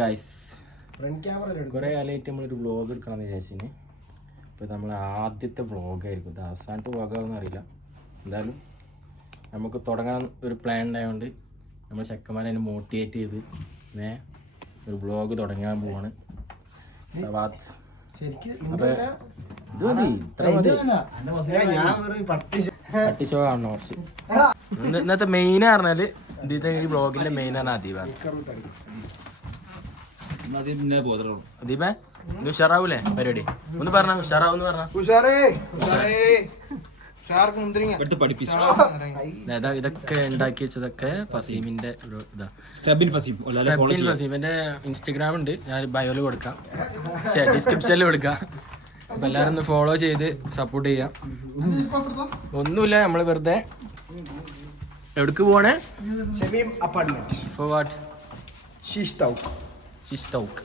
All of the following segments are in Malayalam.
ഗൈസ് കുറേ കാലമായിട്ട് നമ്മളൊരു വ്ളോഗ് എടുക്കണമെന്ന് വിചാരിച്ചിന്. ഇപ്പോൾ നമ്മൾ ആദ്യത്തെ വ്ളോഗായിരിക്കും, ഇത് അവസാനത്തെ വ്ളോഗാണെന്ന് അറിയില്ല. എന്തായാലും നമുക്ക് തുടങ്ങാൻ ഒരു പ്ലാൻ ഉണ്ടായതുകൊണ്ട് നമ്മൾ ചെക്കന്മാരെ അതിനെ മോട്ടിവേറ്റ് ചെയ്ത് ഒരു വ്ളോഗ് തുടങ്ങാൻ പോവാണ്. സവാത്ത് പട്ടി ഷോ കാണണം കുറച്ച്. ഇന്നത്തെ മെയിൻ പറഞ്ഞാൽ ഇതിന്റെ ഈ വ്ളോഗിന്റെ മെയിൻ ആണ് അദീബാണ്. അദീബേ ഇത് ഉഷാറാവൂലേ പരിപാടി? ഒന്ന് പറഞ്ഞ ഉഷാറാവൂന്ന് പറഞ്ഞ ഇതൊക്കെ ഉണ്ടാക്കി വെച്ചതൊക്കെ ഫസീമിന്റെ ഒരു ഇതാ. ഫസീമിന്റെ ഇൻസ്റ്റഗ്രാം ഉണ്ട്, ഞാൻ ബയോയിൽ കൊടുക്കാം, ഡിസ്ക്രിപ്ഷനിൽ കൊടുക്കാം. അപ്പൊ എല്ലാരും ഒന്ന് ഫോളോ ചെയ്ത് സപ്പോർട്ട് ചെയ്യാം. ഒന്നുമില്ല, നമ്മള് വെറുതെ എവിടേക്ക് പോണേ? Four what? ഷിസ്റ്റൗക്ക്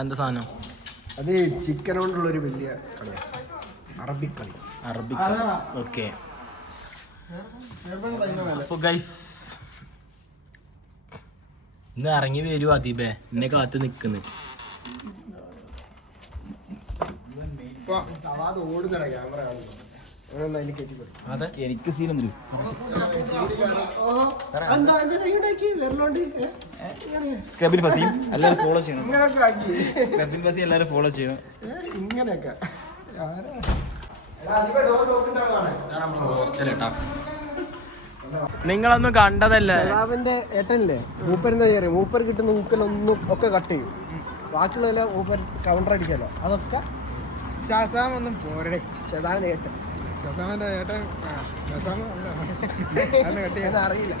എന്താ സാധനം? അത് ചിക്കൻ കൊണ്ടുള്ള ഒരു വലിയ കളിയാണ്, അറബിക് കളി. ഓക്കെ. അപ്പൊ ഗൈസ് ഇന്ന് ഇറങ്ങി വരുമോ അദീബേ? എന്നെ കാത്ത് നിക്കുന്നു. അതെ, എനിക്ക് സീനൊന്നും സ്ക്രബിൻ ഫസീം എല്ലാവരും ഫോളോ ചെയ്യണം. സ്ക്രബിൻ ഫസീം എല്ലാവരും ഫോളോ ചെയ്യണം. ഇങ്ങനെയൊക്കെ നിങ്ങളൊന്നും കണ്ടതല്ലേ? ഷവാബിന്റെ ഏട്ടനില്ലേ, മൂപ്പരെന്താ ചെയ്യാറ്? മൂപ്പർ കിട്ടുന്ന മൂക്കലൊന്നും ഒക്കെ കട്ട് ചെയ്യും, ബാക്കിയുള്ളതെല്ലാം മൂപ്പർ കൗണ്ടർ അടിക്കാലോ. അതൊക്കെ ഷാസാമൊന്നും പോരടേ. ഷെദാൻ ഏട്ടൻ, ഷസാമിന്റെ ഏട്ടൻ അറിയില്ല.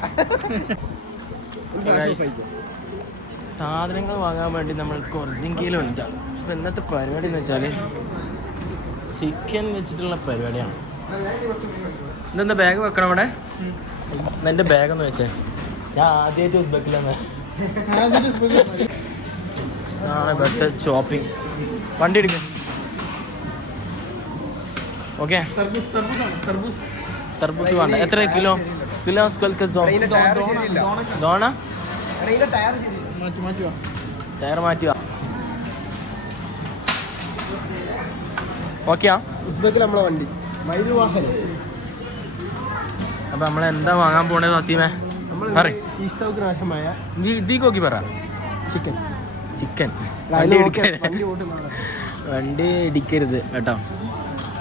സാധനങ്ങൾ വാങ്ങാൻ വേണ്ടി നമ്മൾ കൊർസിങ്കയിൽ വന്നിട്ടാണ്. ഇപ്പൊ ഇന്നത്തെ പരിപാടി എന്ന് വെച്ചാല് ചിക്കൻ വെച്ചിട്ടുള്ള പരിപാടിയാണ്. ഇതെന്താ ബാഗ് വെക്കണം അവിടെ? എന്റെ ബാഗ് ഒന്ന് വെച്ചേ. ഞാൻ ആദ്യമായിട്ട് ഉസ്ബെക്കിലാണ് ഇവിടുത്തെ ഷോപ്പിംഗ്. വണ്ടി എടുക്കാം. ഓക്കെ, തർബൂസ് വേണ്ട. എത്ര കിലോ? കിലോ ദോണ ടയർ മാറ്റുക. ഓക്കെയാ? ഉസ്ബെക്കിൽ നമ്മളെ വണ്ടി മൈൽ വാഹനം. അപ്പൊ നമ്മളെന്താ വാങ്ങാൻ പോണത് വസീമേ? പറയ്. ഷീസ്തൗക്ക് നാശമായ ഇതിക്ക് നോക്കി പറ. ചിക്കൻ വണ്ടി ഇടിക്കരുത് കേട്ടോ.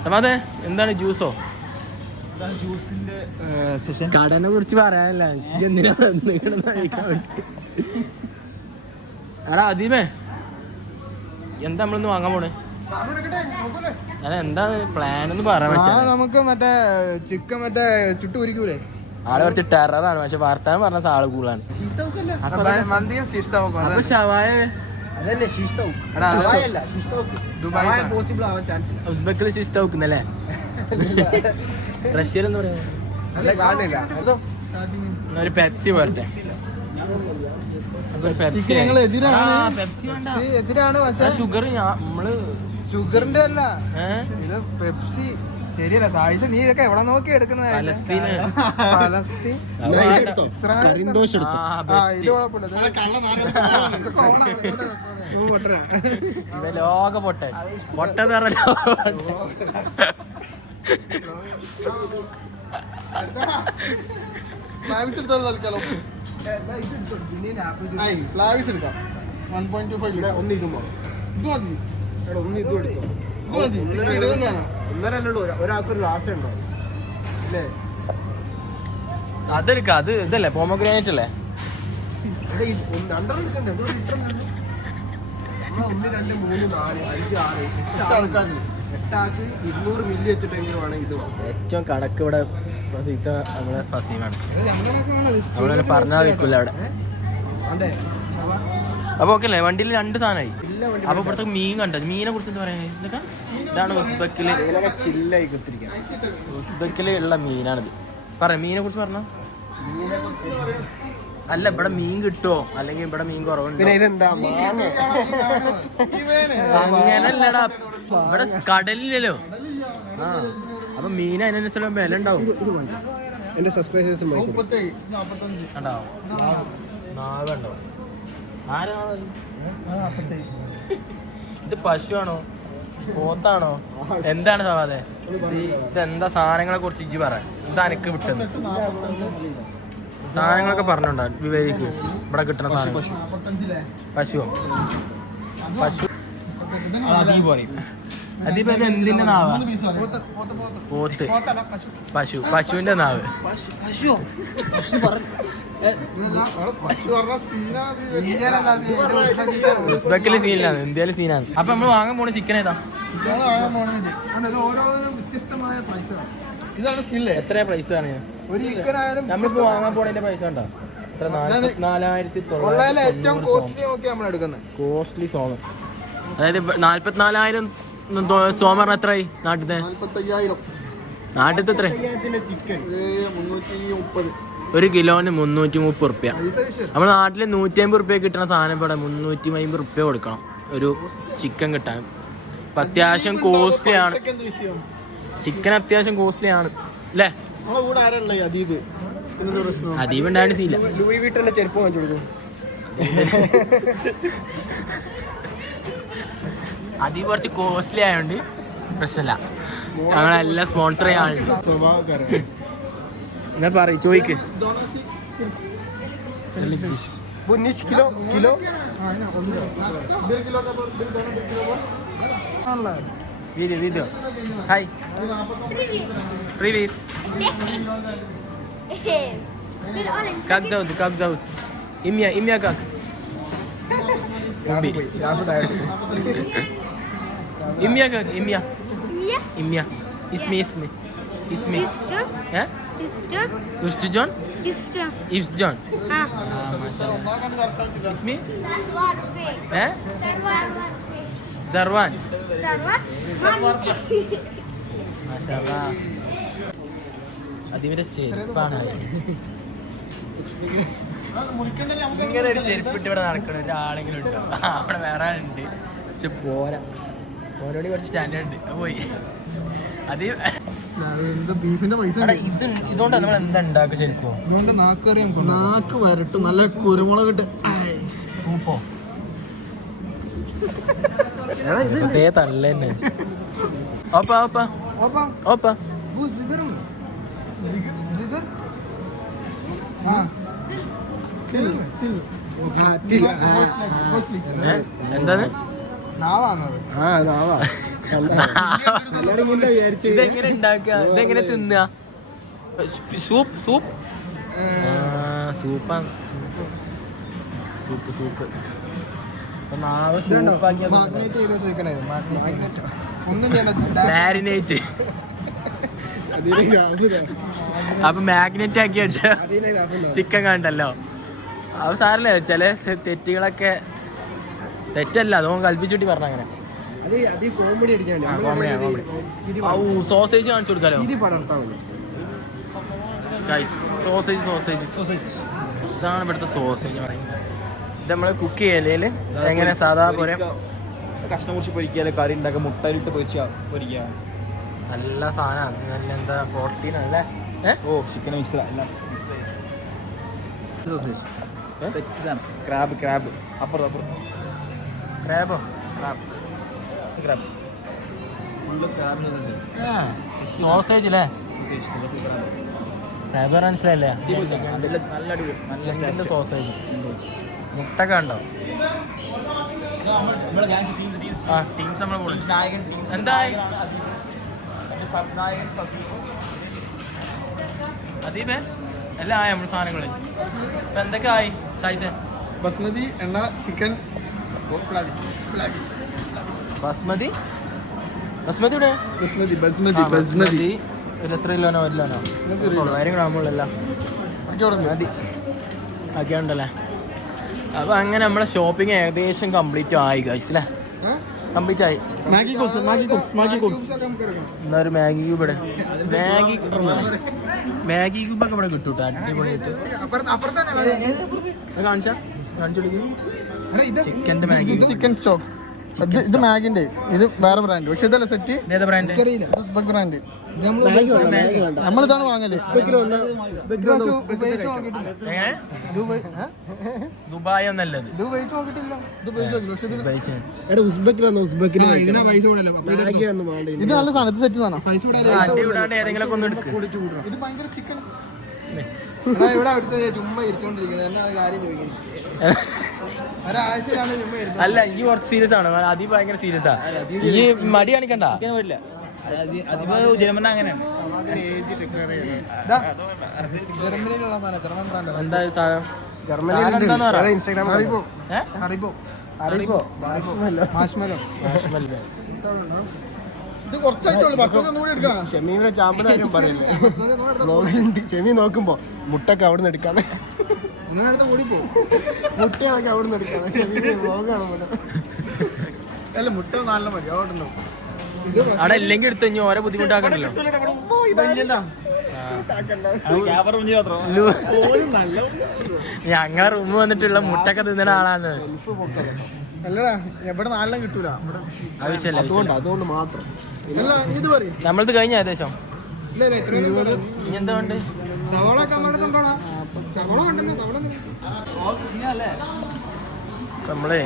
അപ്പൊ അതെ, എന്താണ് ജ്യൂസോ? കടനെ കുറിച്ച് പറയാനല്ല, എന്തിനാ എടാ അദീമേ, എന്താ നമ്മളിന്ന് വാങ്ങാൻ പോണേ? എന്താ പ്ലാൻ എന്ന് പറയാൻ വെച്ചാ? നമുക്ക് മറ്റേ ചിക്കൻ മറ്റേ ചുട്ടു ഉരിക്കൂലേ? ആള് കുറച്ച് ടെററാണ്, പക്ഷെ വർത്താനം പറഞ്ഞ ആള് കൂളാണ്. മന്തിയും ഷീസ്തൗക്കും. അപ്പൊ ഷവായ അതല്ലേ ഷീസ്തൗക്ക്? പോസിബിൾ ആവാൻ ചാൻസ് ഇല്ല. ഉസ്ബെക്കിൽ ഷിസ്റ്റൗക്കുന്നല്ലേ? റഷ്യയിൽ എന്താ പറയുക? ഒരു പെപ്സി പോരട്ടെ. എതിരാണ്, പക്ഷെ ഷുഗർ നമ്മള് ഷുഗറിന്റെ അല്ല, ഇത് പെപ്സി. ശരിയല്ല സായിച്ച, നീ ഇതൊക്കെ എവിടെ നോക്കി എടുക്കുന്നത്? പലസ്തീൻ ലോക പൊട്ടെ പൊട്ടെന്ന് പറഞ്ഞ ഫ്ലാഗ്സ് എടുക്കാം. 1.25 ഒന്ന് ഇതുമ്പോ ഒന്നരല്ലോ, ഒരാൾക്കൊരു ഗ്ലാസ് ഉണ്ടോ? അല്ലേ? അതെടുക്ക. അത് ഇതല്ലേ പോമോഗ്രാനൈറ്റ് അല്ലേ? 1 2 3 4 5 6 8 200 മില്ലി വെച്ചിട്ടെങ്കിലും വേണം ഇത്. ഏറ്റവും കണക്ക് ഇവിടെ നമ്മളെ ഫസീമാണ്. നമ്മളെ പറഞ്ഞാൽ നിൽക്കില്ല അവിടെ. അതെ. അപ്പൊ ഓക്കെ അല്ലേ? വണ്ടിയിൽ 2 സാധനമായി. അപ്പൊ ഇവിടുത്തെ മീൻ കണ്ടത്, മീനെ കുറിച്ച് എന്താ പറയാ? ഇതൊക്കെ ഇതാണ് ഉസ്ബെക്കില് ചില്ലായി കുത്തിരിക്കാൻ. ഉസ്ബെക്കില് ഉള്ള മീനാണിത്. പറയാം മീനെ കുറിച്ച് പറഞ്ഞോ. അല്ല, ഇവിടെ മീൻ കിട്ടുമോ അല്ലെങ്കിൽ ഇവിടെ മീൻ കുറവുണ്ടോ? അങ്ങനല്ലടാ, ഇവിടെ കടലില്ലല്ലോ. ആ, അപ്പൊ മീൻ അതിനനുസരിച്ച് വില ഉണ്ടാവും. എന്റെ സബ്സ്ക്രൈബേഴ്സ് ഉണ്ടാവും. നാവുണ്ടാവും. ഇത് പശുവാണോ പോത്താണോ എന്താണ് സവാദേ? ഇതെന്താ സാധനങ്ങളെ കുറിച്ച് ഇജ്ജ് പറ. ഇത് അനക്ക് വിട്ടത് സാധനങ്ങളൊക്കെ പറഞ്ഞോണ്ടാ വിവേക്ക്. ഇവിടെ കിട്ടുന്ന സാധനം പശുവോ? പശു അതിപ്പോ ഇത് എന്തിന്റെ നാവാ? പോത്ത്. പശു. പശുവിന്റെ നാവ്. ഉസ്ബെക്കില് സീനാണ്, ഇന്ത്യയില് സീനാണ്. അപ്പൊ നമ്മള് വാങ്ങാൻ പോണ ചിക്കൻ ഏതാ? എത്ര പ്രൈസ് ആണ്? നമ്മളിപ്പോ വാങ്ങാൻ പോണതിന്റെ പൈസ ഉണ്ടോ? എത്ര? 44,900 കോസ്റ്റ്ലി സോമ. അതായത് 44,000 സോമർ എത്രയായി നാട്ടിലത്തെ? നാട്ടിലത്തെ എത്ര? ഒരു കിലോന് 330 റുപ്യ. നമ്മുടെ നാട്ടില് 150 റുപ്യ കിട്ടുന്ന സാധനം ഇവിടെ 350 റുപ്യ കൊടുക്കണം ഒരു ചിക്കൻ കിട്ടാൻ. അപ്പൊ അത്യാവശ്യം കോസ്റ്റ്ലി ആണ് ചിക്കൻ, അത്യാവശ്യം കോസ്റ്റ്ലി ആണ് അല്ലേ? അദീബ് ഉണ്ടായിട്ട് സീല. ലൂയി വീട്ടിന്റെ ചെരുപ്പ് വാങ്ങിച്ചു കൊടുക്കും. അദീബ് കുറച്ച് കോസ്റ്റ്ലി ആയതുകൊണ്ട് പ്രശ്നമില്ല, ഞങ്ങളെല്ലാം സ്പോൺസർ ചെയ്യാനുണ്ട്. എന്നാ പറ, ചോദിക്ക്. 19 kilo. Video. Hi. Привет. Как зовут? Имя как? Имя как? Имя. Ismi. John? John. Mashallah. Ismi? Darwan. Mashallah. അതിന്റെ ചെരുപ്പാണ്. ഇങ്ങനെ ഒരു ചെരുപ്പിട്ട് ഇവിടെ നടക്കണ ഒരാളെങ്കിലും ഉണ്ടോ? അവിടെ വേറെ ആളുണ്ട്, പക്ഷെ പോരാ. ഓരോടി കുറച്ച് സ്റ്റാൻഡേർഡ് ഉണ്ട്. പോയി അത് ഇതുകൊണ്ട് നമ്മൾ എന്താ ഉണ്ടാക്കുക ശരിക്കും? നാക്ക് വരട്ടും, നല്ല കുരുമുളക് ഇട്ട് സൂപ്പോ തല്ലേ. ഓപ്പാ എന്താണ്? ഇതെങ്ങനെ ഉണ്ടാക്കുക? ഇതെങ്ങനെ തിന്നുക? സൂപ്പാണ്. Soup marinate. അപ്പൊ മാഗ്നേറ്റ് ആക്കി വെച്ച ചിക്കൻ കണ്ടല്ലോ. അത് സാരല്ലേ, ചില തെറ്റുകളൊക്കെ തെറ്റല്ല, അതുകൊണ്ട് കൽപ്പിച്ചുട്ടി പറഞ്ഞ അങ്ങനെ. സോസേജ് കാണിച്ചു കൊടുക്കാലോ. സോസേജ് ഇതാണ് ഇവിടുത്തെ സോസേജ് പറയുന്നത്. ഇത് നമ്മള് കുക്ക് ചെയ്യലേല് എങ്ങനെ സാധാ പോലെ കഷ്ണം മുറിച്ച് പൊരിക്കുക, കറി ഉണ്ടാക്കുക, മുട്ടയിലിട്ട് പൊരിക്കുക. നല്ല സാധനമാണ്, നല്ല എന്താ പ്രോട്ടീൻ അല്ലേ? ചിക്കൻ മിക്സ് ക്രാബ് അപ്പുറം ക്രാബോ സോസേജ് അല്ലേ? ക്രാബ് മനസ്സിലല്ലേ? നല്ല സോസേജ്. മുട്ടൊക്കെ ഉണ്ടോ? ടീംസ് നമ്മൾ എന്തായി? അതീപേ എല്ലാം ആയ നമ്മൾ സാധനങ്ങൾ ഇപ്പൊ എന്തൊക്കെ ആയി? സൈസ് ബസ്മതി എണ്ണ ചിക്കൻ ബസ്മതി ഇവിടെ ബസ്മതി ഒരു എത്ര കിലോനോ? 1 കിലോനോ? 900 ഗ്രാമുള്ളല്ല മതി ആക്കിയാണ്ടല്ലേ. അപ്പൊ അങ്ങനെ നമ്മളെ ഷോപ്പിംഗ് ഏകദേശം കംപ്ലീറ്റ് ആയി ഗൈസ് അല്ലേ? കംപ്ലീറ്റ് ആയി. എന്നാ ഒരു മാഗി ക്യൂബ് ഇവിടെ, മാഗി ക്യൂബ് ഒക്കെ ഇവിടെ കിട്ടൂട്ടോ, അടിപൊളിയായിട്ട്. കാണിച്ചു ചിക്കൻ്റെ മാഗി, ചിക്കൻ സ്റ്റോക്ക് ഇത് മാഗിന്റെ ഇത് വേറെ ബ്രാൻഡ് പക്ഷെ ഇതല്ല സെറ്റ് ഏതാ ബ്രാൻഡ്? ഉസ്ബെക് ബ്രാൻഡ് മാഗി വേണ്ട. നമ്മളിതാണ് വാങ്ങല്. എങ്ങനെ? ദുബായ് ഒന്നല്ലത്. എടാ ഉസ്ബെക്കിലാണോ? ഉസ്ബെക്കിൽ മാഗി ഒന്നും വേണ്ട. ഇത് നല്ല സാധനം, ഇത് സെറ്റ് സാധനം. അടി വിടാണ്ട് ഏതെങ്കിലും ഒന്ന് എടുക്കും. ഇത് ഭയങ്കര ചിക്കൻ. ഇവിടെ അടുത്ത് ചുമ്മാ ഇരിച്ചോണ്ടിരിക്കുന്നത് എന്നാ കാര്യം ചോദിക്കുന്നത് ഒരാഴ്ചയിലാണ് ചുമ്മാ ഇരുന്നത്. അല്ല ഈ കുറച്ച് സീരിയസ് ആണ്, അതി ഭയങ്കര സീരിയസ് ആ. ഈ മടി കാണിക്കണ്ട. ജർമ്മൻ അങ്ങനെയാണ്. ജർമ്മനിയിലുള്ള സാധനം ജർമ്മൻ ബ്രാൻഡ് എന്താ ഈ സാധനം? ജർമ്മനിയിൽ എന്താന്ന് പറ? ഇൻസ്റ്റാഗ്രാം ഹറിബോ ഏ? ഹറിബോ അറിയിപ്പോ മാഷ്മല്ലോ. മാഷ്മല്ലോ. ഇത് കുറച്ചായിട്ടുള്ളൂ, ഭക്ഷണം ഒന്നുകൂടി എടുക്കണം. ഷെമീമിനെ ചാമ്പന്റെ കാര്യം പറയില്ലേ? വ്ളോഗിലുണ്ട്. ഷെമി നോക്കുമ്പോ മുട്ടൊക്കെ അവിടെ നിന്ന് എടുക്കാണ്. നിങ്ങളടുത്ത് ഓടിപ്പോ മുട്ടയൊക്കെ അവിടെ നിന്ന് എടുക്കാണ്. ഷെമീന്റെ വ്ളോഗാണ് പോലെ. അല്ല മുട്ട നല്ല മതി, അവിടെ ഇത് അവിടെ ഇല്ലെങ്കിൽ എടുത്ത് കഴിഞ്ഞാൽ ഓരോ ബുദ്ധിമുട്ടാക്കണ്ടല്ലോ. ഞങ്ങളെ റൂം വന്നിട്ടുള്ള മുട്ടൊക്കെ തിന്നുന്ന ആളാണ്. അല്ലടാ എവിടെ നാലെണ്ണം കിട്ടൂല. ആവശ്യമല്ല. അതുകൊണ്ട് മാത്രം. അല്ല ഇത് പറയും നമ്മളത് കഴിഞ്ഞ ഏകദേശം. ഇല്ല ഇല്ല ഇത്രയും ഇനി എന്താ വേണ്ട? സവോള ഒക്കെ നമ്മളുണ്ടോടാ? സവോള ഉണ്ടല്ലോ, സവോള നമ്മളേ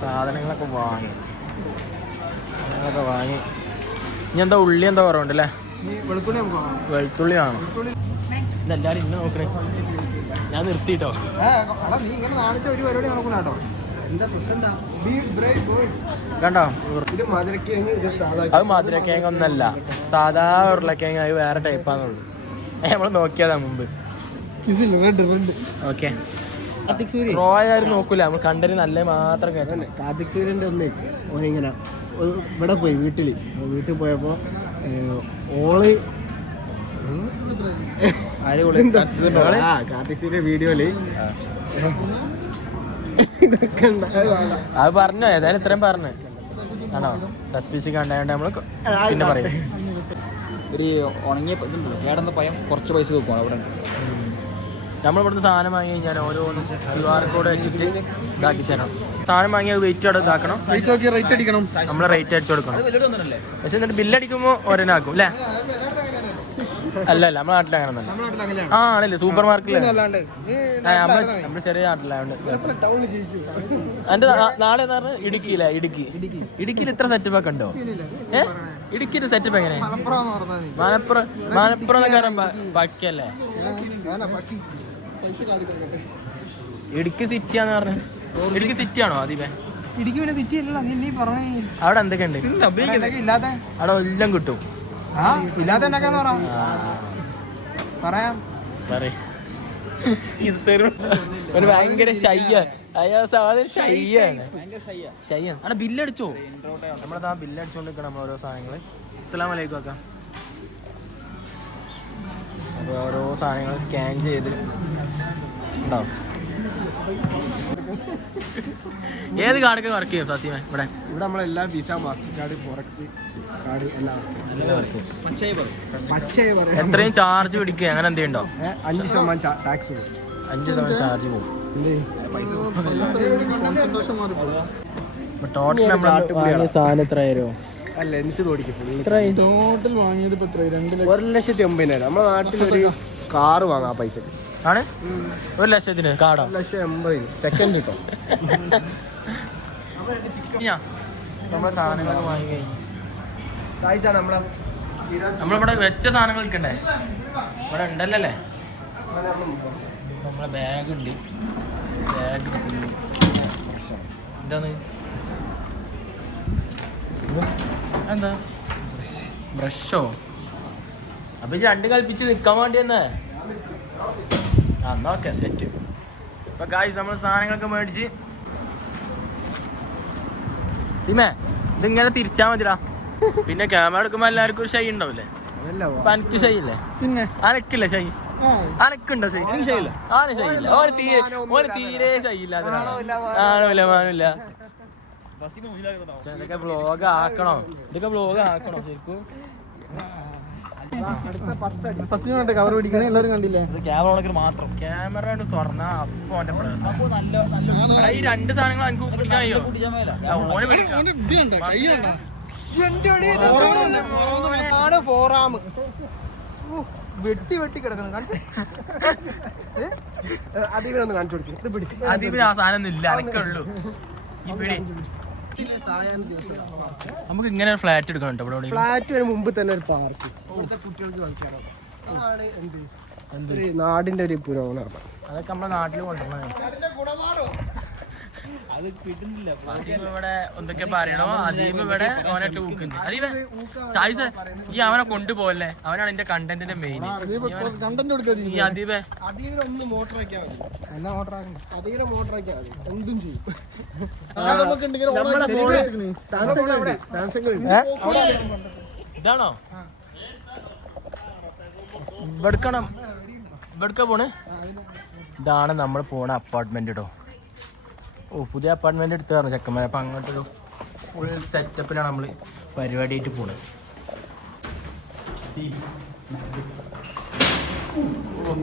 സാധനങ്ങളൊക്കെ വാങ്ങി ഇനി എന്താ ഉള്ളി എന്താ കുറവുണ്ടല്ലേ? വെളുത്തുള്ളി നമുക്ക് വാങ്ങാം. വെളുത്തുള്ളി കാണും. ഇതെല്ലാരും ഇന്ന് നോക്കണേ. ഞാൻ നിർത്തിട്ടോ. എടാ നീ ഇങ്ങനെ കാണിച്ച ഒരു പരിപാടി നടക്കൂല കേട്ടോ. എന്താ പ്രശ്നം എന്താ? കണ്ടോ? ഇത് മധുരക്കിഴങ്ങ്, ഇത് സാധാ അത് മധുരക്കിഴങ്ങ് ഒന്നല്ല, സാധാ ഉരുളക്കിഴങ്ങ്. അത് വേറെ ടൈപ്പാന്നുള്ളു. നമ്മൾ നോക്കിയതാ മുമ്പ്. Red red. ഓക്കെ, റോ ആരും നോക്കൂല. നമ്മൾ കണ്ടത് നല്ല മാത്രം കേട്ടോ. കാർത്തിക് സൂര്യൻ്റെ ഒന്ന് ഓനിങ്ങനെ ഇവിടെ പോയി വീട്ടിൽ പോയപ്പോ ഓള് കാർത്തിക് സൂര്യ വീഡിയോയില് ഇതൊക്കെ അത് പറഞ്ഞോ, ഏതായാലും ഇത്രയും പറഞ്ഞു ആണോ? സസ്പീസ് കണ്ടായോണ്ട് നമ്മള് പിന്നെ പറയും. ഒരു ഉണങ്ങിയ ഇതുണ്ടല്ലോ കേടന്ന പയം കുറച്ച് പൈസ വെക്കും അവിടെ. നമ്മളിവിടുന്ന് സാധനം വാങ്ങി കഴിഞ്ഞാൽ ഓരോന്നും QR കോഡ് വെച്ചിട്ട് ഇതാക്കി തരണം. സാധനം വാങ്ങി അത് വെയിറ്റ് അവിടെ ഇതാക്കണം. റേറ്റ് നോക്കി റേറ്റ് അടിക്കണം. നമ്മൾ റേറ്റ് അടിച്ചു കൊടുക്കണം. പക്ഷെ എന്നിട്ട് ബില്ലടിക്കുമ്പോൾ ഒരെണ്ണാക്കും അല്ലേ? അല്ല നമ്മുടെ നാട്ടിൽ അങ്ങനെ ഒന്നല്ല. ആ ആണല്ലേ, സൂപ്പർ മാർക്കറ്റിൽ നമ്മള് ചെറിയ നാട്ടിലായോണ്ട്. എന്റെ നാട് എന്ന് പറഞ്ഞാൽ ഇടുക്കിയിലെ. ഇടുക്കിയിൽ ഇത്ര സെറ്റപ്പ് ഒക്കെ ഉണ്ടോ? ഇടുക്കിയുടെ സെറ്റപ്പ് എങ്ങനെ? മലപ്പുറം പക്കല്ലേ? ഇടുക്കി സിറ്റിയാന്ന് പറഞ്ഞു. ഇടുക്കി സിറ്റി ആണോ ആദ്യമേ? ഇടുക്കി പിന്നെ സിറ്റി അല്ലല്ലോ, നീ പറഞ്ഞേ. അവിടെ എന്തൊക്കെയുണ്ട്? ഇല്ലാത്ത അവിടെ എല്ലാം കിട്ടും. ആ ഇല്ലാത്ത എന്നൊക്കെയാന്ന് പറയാം. ഒരു ഭയങ്കര ഷയ്യാണ്. അയ്യോ സാധനം ഷയ്യാണ്. അവിടെ ബില്ലടിച്ചോ? നമ്മളതാ ബില്ലടിച്ചോണ്ടിരിക്കണം നമ്മൾ ഓരോ സാധനങ്ങൾ. അസ്സലാമു അലൈക്കും ആക്കാം. അപ്പോൾ ഓരോ സാധനങ്ങൾ സ്കാൻ ചെയ്ത് ഉണ്ടോ? ഏത് കാർഡൊക്കെ വർക്ക് ചെയ്യും ഫസീമ? ഇവിടെ നമ്മളെല്ലാ visa, master card, forex card എല്ലാം പച്ചയായി പറയാം. എത്രയും ചാർജ് പിടിക്കുക അങ്ങനെ എന്തെങ്കിലും ഉണ്ടോ? 5% ടാക്സ് 5% ചാർജ് പോകും. ടോട്ടൽ നമ്മൾ സാധനം എത്ര ആയിരോ? ലെൻസ് തോടിക്കും ടോട്ടൽ വാങ്ങിയത് ഇപ്പൊ 1,80,000. നമ്മുടെ നാട്ടിലൊരു കാറ് വാങ്ങാം ആ പൈസക്ക്. ആണ് 1,00,000 കാർഡോ? 1,80,000 സെക്കൻഡ് കിട്ടും. നമ്മളെ സാധനങ്ങളൊക്കെ വാങ്ങി കഴിഞ്ഞു. സായിസാണ് നമ്മളിവിടെ വെച്ച സാധനങ്ങൾ എടുക്കണ്ടേ? ഇവിടെ ഉണ്ടല്ലേ? നമ്മളെ ബാഗ് ഉണ്ട്. ബാഗ് എന്താണ്? എന്താ ബ്രഷോ? അപ്പൊ രണ്ട് കൽപ്പിച്ച് നിൽക്കാൻ വേണ്ടി തന്നെ. എന്നാ ഓക്കെ, സെറ്റ്. അപ്പൊ ഗായ്സ് നമ്മൾ സാധനങ്ങളൊക്കെ മേടിച്ച് സീമേ ഇതിങ്ങനെ തിരിച്ചാ മതിടാ. പിന്നെ ക്യാമറ എടുക്കുമ്പോ എല്ലാവർക്കും ഒരു ഷൈ ഉണ്ടാവില്ലേ? അപ്പൊ അനക്ക് ഷൈ ഇല്ലേ? പിന്നെ അനക്കില്ല ഷൈ? അനക്കുണ്ടോ ഷൈ? ആന ഷൈ ഇല്ല. ഓന് തീരെ ഷൈ ഇല്ല. ആണോ മാനില്ല. ഇതൊക്കെ വ്ളോഗ് ആക്കണോ? ശരിക്കും അടുത്ത 10 അടി. ഫസ്റ്റ് കണ്ടേ കവർ പിടിക്കണേ എല്ലാവരും കണ്ടില്ലേ? ക്യാമറ ഓണക്കിന് മാത്രം. ക്യാമറ കൊണ്ട് തുറന്നാ അപ്പൊ അവന്റെ പ്രശ്നം. ഈ 2 സാധനങ്ങൾ എനിക്ക് പിടിക്കാൻ കഴിയോ? ഓന് പിടിക്കാം. അവന്റെ ഇത് കണ്ട കൈ കണ്ട ഫോറാം വെട്ടി വെട്ടി കിടക്കുന്നു അതിനൊന്ന് കാണിച്ചു കൊടുക്കും. ഇത് പിടി. അതിന് ആ സാധനം ഒന്നും ഇല്ല, അനക്കുള്ളൂ ഈ പിടി. നമുക്ക് ഇങ്ങനെ ഒരു ഫ്ലാറ്റ് എടുക്കണം കേട്ടോ ഇവിടെ. ഫ്ലാറ്റ് വരെ മുമ്പ് തന്നെ ഒരു പാർക്ക് ഇവിടുത്തെ കുട്ടികൾക്ക് കളിക്കാനോ. അതാണ് എന്ത് നാടിന്റെ ഒരു പുരോഗമനം. അതൊക്കെ നമ്മുടെ നാട്ടിൽ കൊണ്ടുവരണേ. അദീബ് ഇവിടെ എന്തൊക്കെ പറയണോ, അദീബ് ഇവിടെ ഓനെ ടൂക്കുന്നു. അദീബ് സായിസ് ഈ അവനെ കൊണ്ടുപോകല്ലേ, അവനാണ് എന്റെ കണ്ടന്റിന്റെ മെയിൻ. കണ്ടന്റ് കൊടുക്കാതെ ഈ അദീബ് അതിനൊന്ന് മോട്ടർ ആക്കിയാൽ മതി. എന്നാ മോട്ടർ ആക്കണം? അതിനെ മോട്ടർ ആക്കിയാൽ മതി, എന്തും ചെയ്യും. നമുക്ക് ഉണ്ടെങ്കിൽ സാംസങ് ഇതാണോ ഇവിടുക്കണം? ഇവിടുക്ക പോണ്? ഇതാണ് നമ്മൾ പോണ അപ്പാർട്ട്മെന്റ് കേട്ടോ. ഓ, പുതിയ അപ്പാർട്ട്മെന്റ് എടുത്ത് പറഞ്ഞു ചെക്കന്മാരെ. അപ്പം അങ്ങോട്ടൊരു ഫുൾ സെറ്റപ്പിലാണ് നമ്മൾ പരിപാടിയായിട്ട് പോണത്.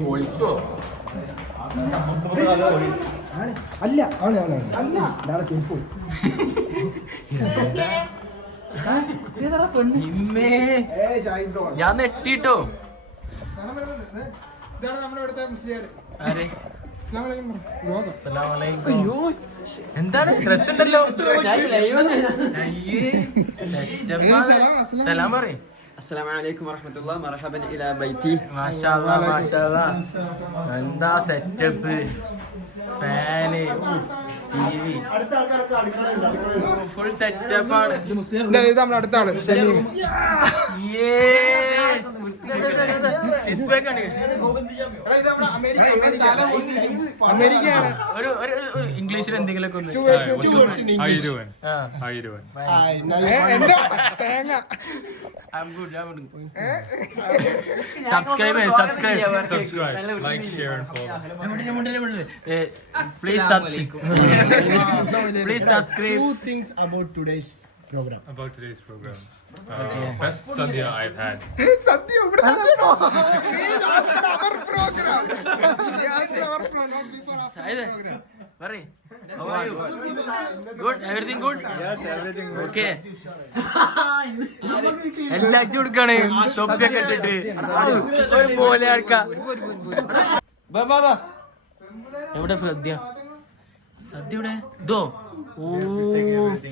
പൊളിച്ചോ? അല്ല നാളെ ചെരുപ്പ് ഞാൻ നെട്ടിട്ടോ. ഇതാണ് നമ്മുടെ ഇവിടുത്തെ മുസ്ലിം. ആരെ? അയ്യോ, എന്താണ് ഡ്രസ് ഉണ്ടല്ലോ. സലാം പറയും. അസ്സലാമലൈക്കും വറഹ്മത്തുള്ളാഹി മർഹബൻ ഇലാ ബൈത്തി. മാഷാ അല്ലാഹ്, മാഷാ അല്ലാഹ്. എന്താ സെറ്റപ്പ്, ഫാന്, ടിവി, ഫുൾ സെറ്റപ്പാണ്. ഇത് നമ്മുടെ അടുത്ത ആള് അമേരിക്കയാണ്. ഇംഗ്ലീഷിൽ എന്തെങ്കിലുമൊക്കെ ഒന്ന് തേങ്ങ subscribe, like, share and follow. Please subscribe. Please subscribe. 2 things about today's program. About today's program. Best sadhya I've had. സത്യം ഇവിടെ സത്യാണോ? Please ask our program. Please ask our program, not before after program. Sorry. How are you? Good? Everything good? Yes, everything. Okay. എല്ലാം കൊടുക്കാണ് തൊപ്പിയൊക്കെ ഇട്ടിട്ട് ഒരു പോലെ ആൾക്കാ. എവിടെ സദ്യ? സദ്യ ഇവിടെ ഇതോ? ഓ,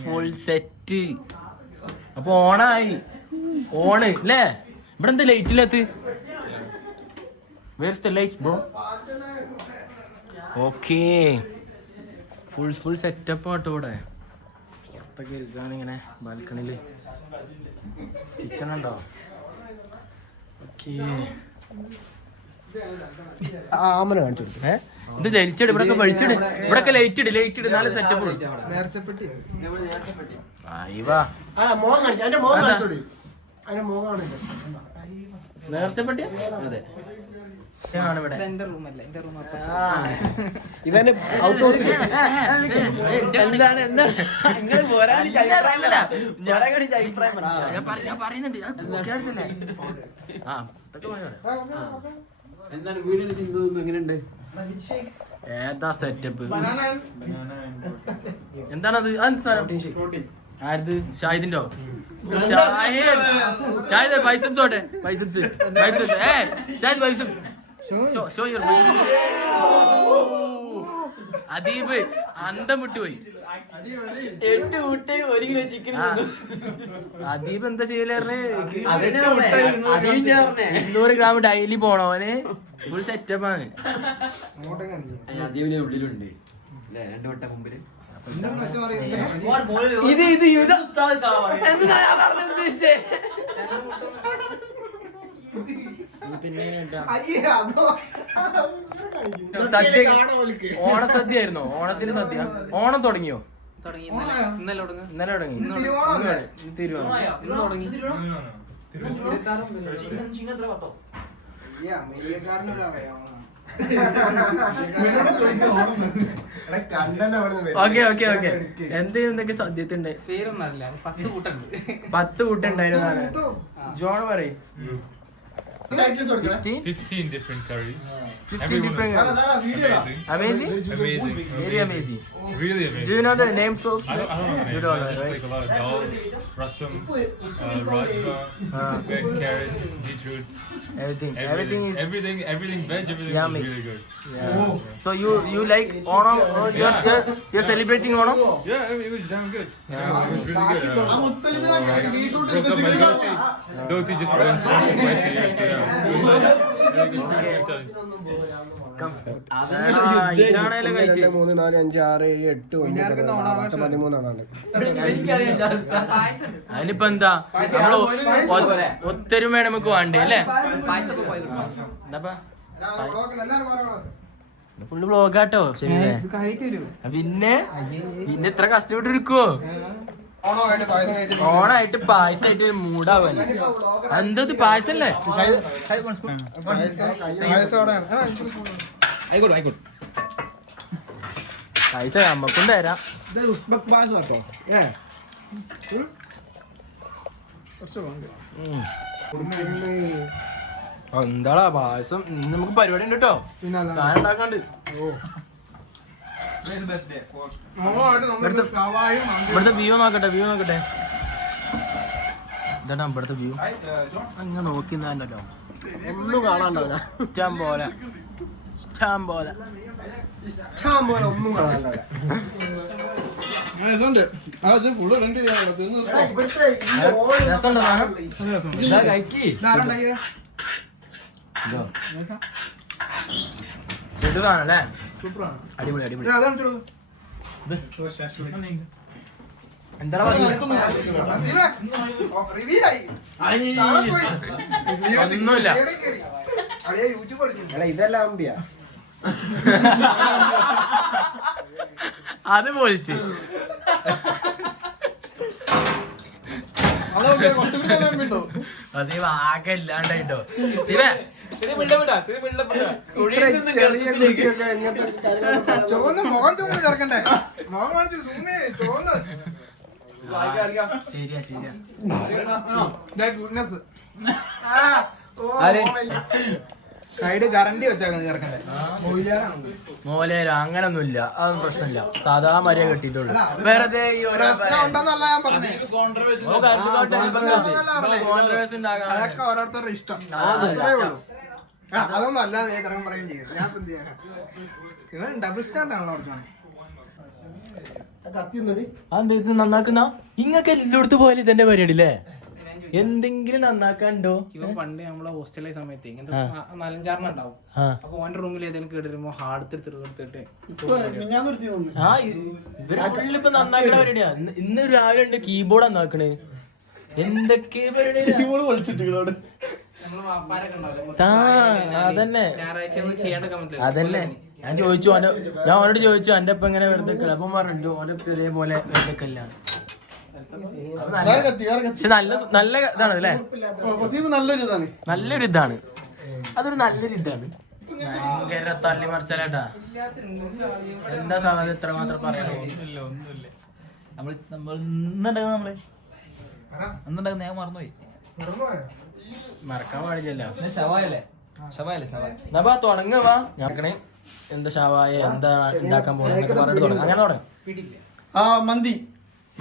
ഫുൾ സെറ്റ്. അപ്പൊ ഓണായി. ഓണ് അല്ലേ? ഇവിടെ എന്താ ലൈറ്റ് ഇല്ലാത്ത? Where's the light bro? Okay, full setup ആട്ടോ ഇവിടെ. പുറത്തൊക്കെ ഇരിക്കാനിങ്ങനെ ബാൽക്കണിയിൽ. കിച്ചൺ ഉണ്ടോ? ഓക്കേ. ആമന കാണിച്ചു കൊടുക്കും. ഇത് ലൈറ്റിട്, ഇവിടെ വലിച്ചിട്, ഇവിടെ ലൈറ്റ് ഇട് നാളെ സെറ്റപ്പ്. നേർച്ചപ്പെട്ടി മോഹൻ കാണിച്ചു. അതിന്റെ മോഹൻ കാണിച്ചോടി. അതിന്റെ മോഹമാണ് നേർച്ചപ്പെട്ടി. അതെ, ഇവിടെ ഇവന് ഔട്ട് ഹൗസ് ഞാൻ പറയുന്നുണ്ട്. എന്താണ് വീടിന് ചിന്ത എങ്ങനെയുണ്ട്? ഏതാ സെറ്റപ്പ്? എന്താണത്? ആരത്? ഷാഹിദിന്റെ? ഷാഹിദ് ബൈസെപ്സ് ഓട്ടെ. Biceps Shahid biceps show your. Adeeb അന്തം വിട്ടുപോയി. 8 മുട്ടയും 1 കിലോ ചിക്കൻ. അദീബ് എന്താ ചെയ്യലേ? 200 ഗ്രാം ഡെയിലി പോണവന് ഫുൾ സെറ്റപ്പാണ്. അദീപിന്റെ ഉള്ളിലുണ്ട് അല്ലേ 2 വട്ടം മുമ്പില്. സദ്യ ഓണസദ്യ ആയിരുന്നോ? ഓണത്തിന് സദ്യ. ഓണം തുടങ്ങിയോ? ഇന്നലെ തുടങ്ങി. തിരുവോണം ഓക്കെ. എന്തൊക്കെ സദ്യത്തുണ്ട്? 10 കൂട്ടുണ്ടായിരുന്നു. ജോൺ പറയും. 15 different curries. 15 different curries. Amazing. Amazing? Amazing. Very amazing. Really amazing. Do you know the names of I don't know the name. You don't know, Just right? like a lot of dal, rasam, rajma, red carrots, beetroot. Everything. Everything is... everything veg, everything Yummy. is really good. Yeah. So you like Onam? Or you're celebrating Onam? Yeah, it was damn good. Yeah. It was really good. Broke up my dhoti just once or twice a year, so yeah. It was nice. Really good. Good times. ഇതാണല്ലോ കഴിച്ചത്. 2, 3, 4, 5, 6, 7, 8, 9, 10, 13 അതിനിപ്പോ എന്താ നമ്മള് ഒത്തൊരുമ നമുക്ക് വേണ്ടേ അല്ലേ? എന്താ ഫുള്ള് ബ്ലോഗാട്ടോ. ശരി പിന്നെ ഇത്ര കഷ്ടപ്പെട്ടിരിക്കുവോ? ഓണായിട്ട് പായസമായിട്ട് മൂടാവൻ. എന്തത് പായസല്ലേ? പൈസ നമ്മക്കും തരാം. ഉസ്ബെക്ക് പായസം കേട്ടോ. എന്താടാ പായസം? ഇന്ന് നമുക്ക് പരിപാടി ഉണ്ട് കേട്ടോ. സാധനം ഉണ്ടാക്കാണ്ട്. ഇവിടുത്തെ വ്യൂ നോക്കട്ടെ. ഇതാ ഇവിടുത്തെ വ്യൂ. അങ്ങനെ നോക്കി നിന്നല്ലോ. ഒന്നും കാണാണ്ടാവില്ല. ഇഷ്ടം പോലെ ഇഷ്ടം പോലെ ഒന്നും കാണാണ്ടാവില്ല. രസമുണ്ടോ സാധനം? ഇതാ കഴിക്ക്. ഇതാണല്ലേ? അടിപൊളി. എന്താ ഒന്നുമില്ല. എടാ ഇതെല്ലാം അമ്പിയാ. അത് പൊളിച്ച്. അത് ആകെ ഇല്ലാണ്ടായിട്ടോ. ചോന്ന് മുഖം തൂങ്ങി ചേർക്കണ്ടേ? മുഖം കാണിച്ചു തൂങ്ങി ചോന്ന്. ശരിയാ. ഗുഡ്നസ് കൈഡ് കറണ്ടി വെച്ചേക്കുന്നത് ചേർക്കണ്ടേ? മോലേരോ അങ്ങനൊന്നുമില്ല. അതൊന്നും പ്രശ്നമില്ല. സാധാ മര്യാദ കെട്ടിട്ടുള്ളൂ. വെറുതെ ഈ ഉണ്ടെന്നല്ല ഞാൻ പറഞ്ഞേ. കോൺട്രവേഴ്സി ഉണ്ടാകാൻ അതൊക്കെ ഓരോരുത്തരുടെ ഇഷ്ടം. അത്രേ ഉള്ളൂ. അതൊന്നും അല്ലാതെ ഇറങ്ങാൻ പറയുകയും ചെയ്യും. ഞാൻ ഇപ്പം എന്ത് ചെയ്യാനാ? ഇവൻ ഡബിൾ സ്റ്റാൻഡ് ആണല്ലോ കുറച്ചാണ്. അതെന്താ ഇത് നന്നാക്കുന്ന? ഇങ്ങക്ക് എല്ലായിടത്ത് പോലെ ഇതെന്റെ പരിപാടി അല്ലേ? എന്തെങ്കിലും നന്നാക്കാണ്ടോ? ഇവൻ പണ്ട് നമ്മളെ ഹോസ്റ്റലിലെ സമയത്ത് ഇങ്ങനത്തെ 4-5 ഉണ്ടാവും. അപ്പൊ ഓന്റെ റൂമിൽ ഏതെങ്കിലും കേട്ടിരുമ്പോ ഹാർഡെടുത്തിട്ട് ഇവരിപ്പോ നന്നാക്കണ പരിപാടിയാ. ഇന്ന് രാവിലെ ഉണ്ട് കീബോർഡ് നന്നാക്കണേ. എന്തൊക്കെ പരിപാടിയാണ്. അതന്നെ ഞാൻ ചോദിച്ചു ഓനോട് ചോദിച്ചു എന്റെ ഇപ്പൊ എങ്ങനെ വെറുതെ അപ്പം പറഞ്ഞു ഓനെ ഇതേപോലെ വെറുതെ പക്ഷെ നല്ല ഇതാണ് അല്ലേ? നല്ലൊരു ഇതാണ്. അതൊരു നല്ലൊരു ഇതാണ്. ഭയങ്കര തള്ളി മറിച്ചാലേട്ടാ. എന്താ സാധനം ഇത്ര മാത്രം പറയണോ? ഞാൻ മറന്നുപോയി. മറക്കാൻ പാടില്ലല്ലോ. ഷവായല്ലേ തുടങ്ങവാ ഞാക്കണേ. എന്താ ഷവായ എന്താ ഉണ്ടാക്കാൻ പോകുന്നത് പറഞ്ഞിട്ട് തുടങ്ങാം. അങ്ങനെ തുടങ്ങാം.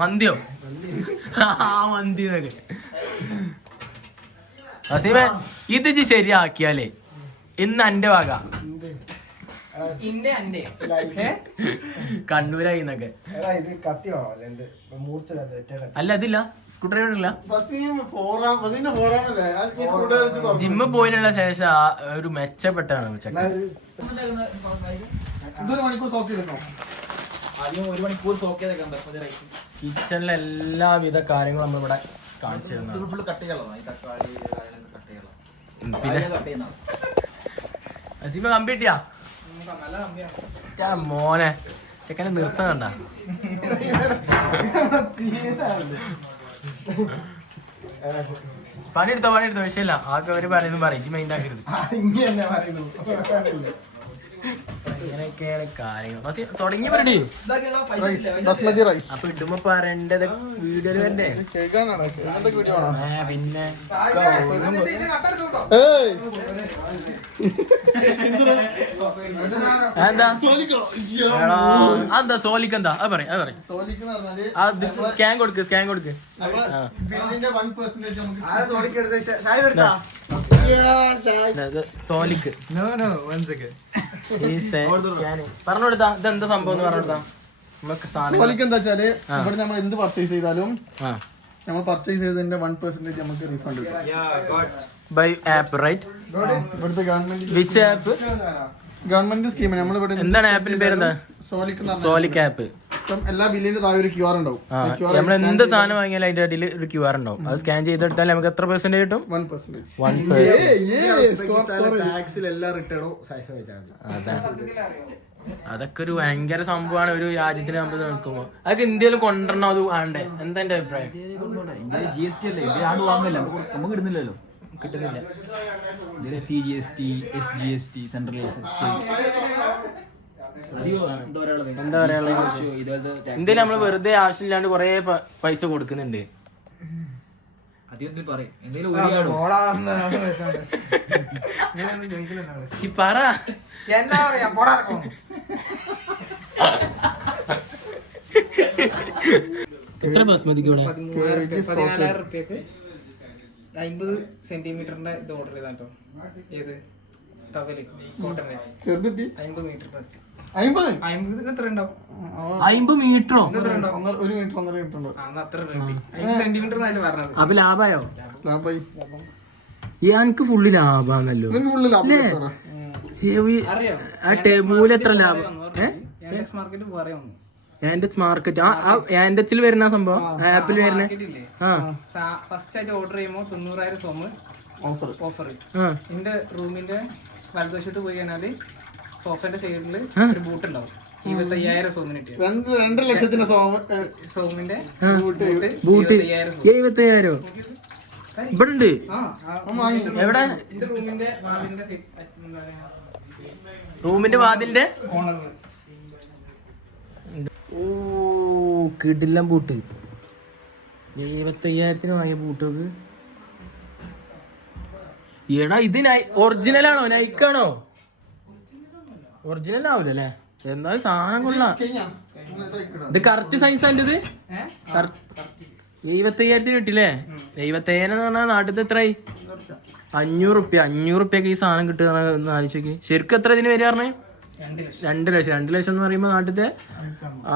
മന്തിയോ? മന്തി എന്നൊക്കെ. അസീമേ ഇത് ശരിയാക്കിയാലേ ഇന്ന് എന്റെ വക കണ്ണൂരായി എന്നൊക്കെ. അല്ല അതില്ല സ്ക്രൂ ഡ്രൈവർ ഇല്ല. ജിമ്മ് പോയതിനുള്ള ശേഷം ഒരു മെച്ചപ്പെട്ടാണ് കിച്ചണിലെ എല്ലാവിധ കാര്യങ്ങളും നമ്മളിവിടെ കാണിച്ചു തരുന്നത്. പിന്നെ അസീമ കമ്പിട്ടിയാ മോനെ ചെക്കനെ നിർത്തണ്ട. പണിയെടുത്തോ വിഷയമില്ല. ആകെ അവര് പറയുന്നു പറയും മൈൻഡ് ആക്കരുത്. അങ്ങനെയൊക്കെയാണ് കാര്യങ്ങൾ. തുടങ്ങി പറയടി. ബസ്മതി റൈസ് അപ്പൊ ഇടുമ്പോ പറയേണ്ടത് വീഡിയോയിൽ വരണ്ടേ? കേൾക്കാനാണ് എന്തൊക്കെ വീഡിയോ ആണോ പിന്നെ ഏയ് എന്താ എന്താ സോലിക്ക് എന്താ അത് പറയും സോലിക്ക് എന്ന് പറഞ്ഞാല് അത് സ്കാൻ കൊടുക്ക് ബില്ലിന്റെ 1% നമുക്ക് സോലിക്ക് പറഞ്ഞുകൊടുത്താ ഇതെന്താ സംഭവം എന്ന് പറഞ്ഞുകൊടുത്താ നമുക്ക് സാധനം. സോലിക്ക് എന്താ വെച്ചാല് ഇവിടെ നമ്മൾ എന്ത് പർച്ചേസ് ചെയ്താലും നമ്മൾ പർച്ചേസ് ചെയ്തതിന്റെ 1% നമുക്ക് റീഫണ്ട് കിട്ടും ബൈ ആപ്പ് റൈറ്റ്. ഇവിടുത്തെ government which app? Government scheme നമ്മളിവിടെ എന്താണ് ആപ്പിന്റെ പേരെന്താ? സോലിക്ക് സോലിക് ആപ്പ്. ഇപ്പം എല്ലാ ബില്ലിന്റെ താഴെ ഒരു QR ഉണ്ടാവും. നമ്മൾ എന്ത് സാധനം വാങ്ങിയാലും അതിന്റെ അടിയിൽ ഒരു QR ഉണ്ടാവും. അത് സ്കാൻ ചെയ്തെടുത്താൽ നമുക്ക് എത്ര പെർസെന്റ് കിട്ടും? 1%. 1%. ടാക്സിലെല്ലാം റിട്ടേണോ സൈസ് വെച്ചാൽ മതി. അതൊക്കെ ഒരു ഭയങ്കര സംഭവമാണ് ഒരു രാജ്യത്തിന് നമ്മൾ നോക്കുമ്പോ. അതൊക്കെ ഇന്ത്യയിൽ കൊണ്ടുവരണം. അത് വേണ്ടേ? എന്താ എന്റെ അഭിപ്രായം? GST അല്ലേ, ഇന്ത്യ ആണ്ട് വാങ്ങില്ല, നമുക്ക് ഇടുന്നില്ലല്ലോ, കിട്ടുന്നില്ല. CGST, SGST, സെൻട്രൽ എന്താ പറയാ, ഇന്ത്യയിൽ നമ്മൾ വെറുതെ ആവശ്യമില്ലാണ്ട് കൊറേ പൈസ കൊടുക്കുന്നുണ്ട്. പറ എന്നാ പറയാ പോടാർക്കും. എത്ര ബസ്മതിക്ക് ഇവിടെ? 14,000 റുപ്യക്ക് 50 സെന്റിമീറ്ററിന്റെ ഇത് ഓർഡർ ചെയ്താട്ടോ. ഏത് ടവല് കോട്ടന്റെ ചെറുതിട്ടി 50 മീറ്റർ 50 50 എത്ര ഉണ്ടാവും? 50 മീറ്ററോ? 1 മീറ്റർ 1.5 മീറ്റർ ഉണ്ടോ? അത്ര 50 സെന്റിമീറ്റർ ആയാലും പറഞ്ഞത്. അപ്പൊ ലാഭായോ? ലാഭായി. എനിക്ക് ഫുള്ള് ലാഭാന്നല്ലോ. നിങ്ങൾക്ക് ഫുള്ള് ലാഭം. അറിയോ ആ ടേബിളിൽ എത്ര ലാഭം? മാർക്കറ്റ് പറയാം. ആൻഡസ് മാർക്കറ്റ് ആൻഡസിൽ വരുന്ന സംഭവം ആപ്പിൽ വരുന്ന ഫസ്റ്റ് ആയിട്ട് ഓർഡർ ചെയ്യുമ്പോൾ 90,000 സോമ് ഓഫർ. എന്റെ റൂമിന്റെ വലതുവശത്ത് പോയി കഴിഞ്ഞാല് സോഫന്റെ സൈഡില് ഒരു ബൂട്ട് ഉണ്ടാവും. 25,000 സോമിന് കിട്ടിയ 2 ലക്ഷത്തിന് സോമിന്റെ ബൂട്ട് 75,000 ഇവിടെ ഉണ്ട്. എവിടെ? റൂമിന്റെ വാതിലിന്റെ കോർണറിൽ. ഓ കിടിലം ബൂട്ട്. 75,000 വാങ്ങിയ ബൂട്ടൊക്കെ. എടാ ഇത് ഒറിജിനൽ ആണോ നൈക്കാണോ? ഒറിജിനൽ ആവൂലല്ലേ? എന്തായാലും സാധനം കൊള്ളാം. ഇത് കറക്റ്റ് സൈസ് അല്ല ഇത്? 75,000 കിട്ടില്ലേ? 75,000 എന്ന് പറഞ്ഞാൽ നാട്ടിൽ എത്രയായി? 500 റുപ്യ. 500 റുപ്യക്ക് ഈ സാധനം കിട്ടുക ആലോചിക്ക്. ശരിക്കും എത്ര ഇതിന് വരിക പറഞ്ഞേ? 2 ലക്ഷം. 2 ലക്ഷം എന്ന് പറയുമ്പോൾ നാട്ടിലത്തെ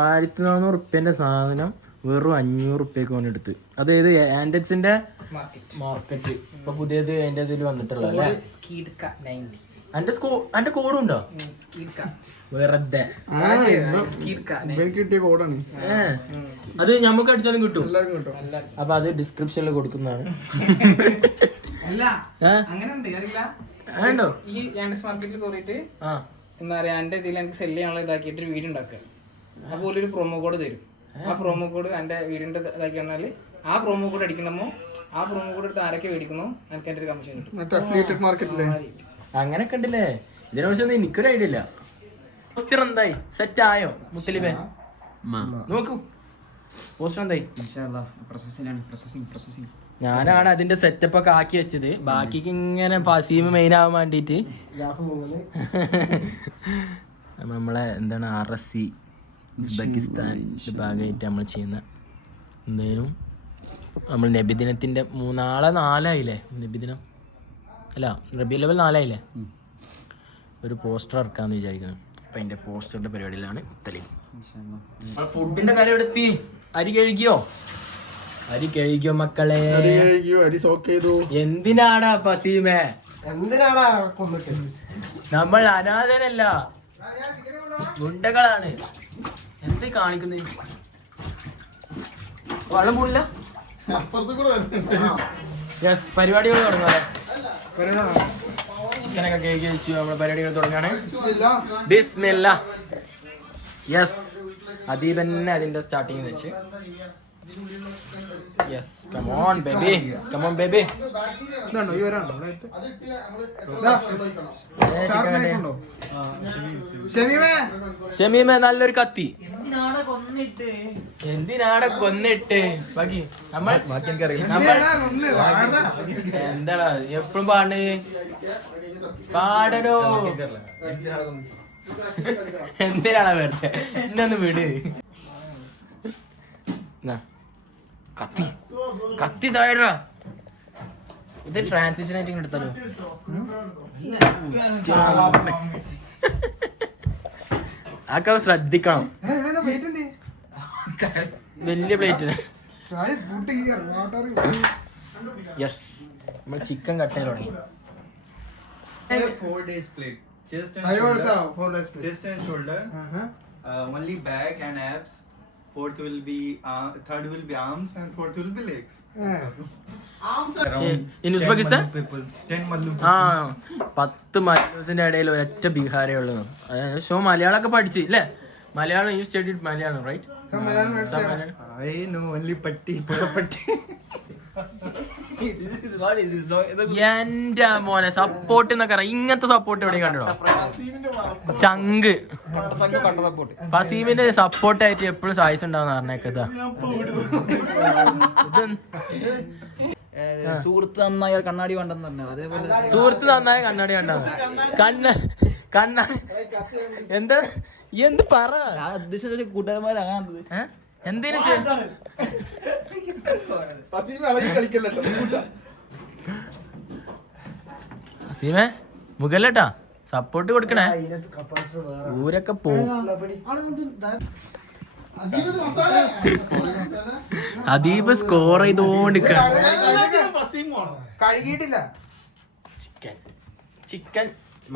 1,400 റുപ്യന്റെ സാധനം വെറും 500 റുപ്യക്ക് കൊണ്ട് എടുത്ത്. അതായത് ആൻഡക്സിന്റെ മാർക്കറ്റ് ഇപ്പൊ പുതിയത് അതിന്റെ ഇതിൽ വന്നിട്ടുള്ള അല്ലേ? എന്റെ കോഡും ഉണ്ടോ? വെറുതെ കിട്ടിയ കോഡാണ്. അത് ഞമ്മക്ക് അടിച്ചാലും കിട്ടും. എല്ലാവർക്കും കിട്ടും. അപ്പൊ അത് ഡിസ്ക്രിപ്ഷനിൽ കൊടുക്കുന്നതാണ്. അല്ല അങ്ങനെ ഉണ്ട് അറിയില്ല. വേണ്ടോ? ഈ ആൻഡസ് മാർക്കറ്റിൽ കയറിയിട്ട് എന്താ പറയാ എന്റെ ഇതിൽ എനിക്ക് സെല് ചെയ്യാനുള്ള ഇതാക്കിയിട്ട് ഒരു വീഡിയോ ഉണ്ടാക്കുക. അതുപോലെ ഒരു പ്രൊമോ കോഡ് തരും. ആ പ്രൊമോ കോഡ് എന്റെ വീടിന്റെ ഇതാക്കി പറഞ്ഞാല് ആ പ്രൊമോ കോഡ് അടിക്കണമോ ആ പ്രൊമോ കോഡ് എടുത്ത് ആരൊക്കെ മേടിക്കുന്നോ എനിക്ക് എന്റെ ഒരു കമ്മീഷൻ കിട്ടും. അങ്ങനൊക്കെ ഉണ്ടല്ലേ? ഇതിനെ കുറിച്ചൊന്നും എനിക്കൊരു ഐഡിയ ഇല്ല. പോസ്റ്റർ എന്തായി? സെറ്റ് ആയോ മുത്തലിബേ? നോക്കൂ പോസ്റ്റർ എന്തായി? ഞാനാണ് അതിന്റെ സെറ്റപ്പ് ഒക്കെ ആക്കി വെച്ചത്. ബാക്കിക്ക് ഇങ്ങനെ ഫസീമ് മെയിൻ ആവാൻ വേണ്ടിട്ട് നമ്മളെ എന്താണ് RSC ഉസ്ബെക്കിസ്ഥാൻ്റെ ഭാഗമായിട്ട് നമ്മൾ ചെയ്യുന്ന എന്തായാലും നമ്മൾ നബിദിനത്തിന്റെ 4 നബിദിനം അല്ല റബീഉൽ ലെവൽ 4 ആയില്ലേ? ഒരു പോസ്റ്റർ ഇറക്കാന്ന് വിചാരിക്കുന്നു. അപ്പൊ അതിന്റെ പോസ്റ്ററിന്റെ പരിപാടിയിലാണ് മുത്തലിബ്. ഫുഡിന്റെ കാര്യം എടുത്തി. അരി കഴുകിയോ മക്കളെ? എന്തിനാടാ ഫസീമേ? എന്തിനാടാ കൊന്നിട്ട്? നമ്മൾ അനാഥരല്ല, ഗുണ്ടകളാണ്. എന്ത് കാണിക്കുന്നത്? വെള്ളം പോണില്ല. യെസ്, പരിപാടികൾ തുടങ്ങാം. ചിക്കനൊക്കെ കേക്ക് വെച്ചു. നമ്മുടെ പരിപാടികൾ തുടങ്ങാണ്. ബിസ്മില്ലാ. യെസ്, അതീപ് തന്നെ അതിന്റെ സ്റ്റാർട്ടിങ് വെച്ച് Yes, come on baby. Come on baby. ഇതുണ്ടോ ഈ വരാണ്ടോ ലൈറ്റ് ഉണ്ടോ ഷമീമേ ഷമീമേ നല്ലൊരു കത്തി. എന്തിനാടെ കൊന്നിട്ട് ബാക്കി നമ്മൾ എന്താടാ എപ്പോഴും പാടണേ പാടനോ എന്തിനാടാ വെറുതെ എന്നൊന്ന് വിട്. കത്തി കത്തി താഴെ ഇത് ട്രാൻസിഷൻ ആയിട്ട് ഇങ്ങനെ എടുത്താലോ. ആക്കെ ശ്രദ്ധിക്കണം. വലിയ പ്ലേറ്റിന് യെസ് നമ്മൾ ചിക്കൻ കട്ട് ചെയ്ത് തുടങ്ങി. 4 days plate. Chest and I also shoulder. have 4 days plate. Chest and shoulder. Only back and abs. Third will be arms and fourth will be legs. In Uzbekistan? 10 Mallu. 10 മലയാളത്തിന്റെ ഇടയിൽ ഒരൊറ്റ ബീഹാരേ ഉള്ളൂ. ഷോ മലയാളമൊക്കെ പഠിച്ച് അല്ലേ? Malayalam you studied Malayalam right? I know only Patti, Patti. എന്റെ മോനെ സപ്പോർട്ട് എന്നൊക്കെ അറിയാം. ഇങ്ങനത്തെ സപ്പോർട്ട് എവിടെയും കണ്ടോ? ചങ്ക് ഫസീമിന്റെ സപ്പോർട്ടായിട്ട് എപ്പോഴും സായിസ് ഉണ്ടാവുന്ന പറഞ്ഞേക്കതാ. സുഹൃത്ത് നന്നായ കണ്ണാടി വേണ്ടെന്ന് പറഞ്ഞു. അതേപോലെ സുഹൃത്ത് നന്നായ കണ്ണാടി കണ്ടാന്ന് കണ്ണാടി എന്താ എന്ത് പറ കൂട്ടുകാരന്മാരാണ് എന്തിനു ഫസീമേ മുഖല്ലേട്ടാ സപ്പോർട്ട് കൊടുക്കണേ. ഊരൊക്കെ പോവും. അദീപ് സ്കോർ ചെയ്തോണ്ടിരിക്കാണ്. കഴുകിയിട്ടില്ല ചിക്കൻ ചിക്കൻ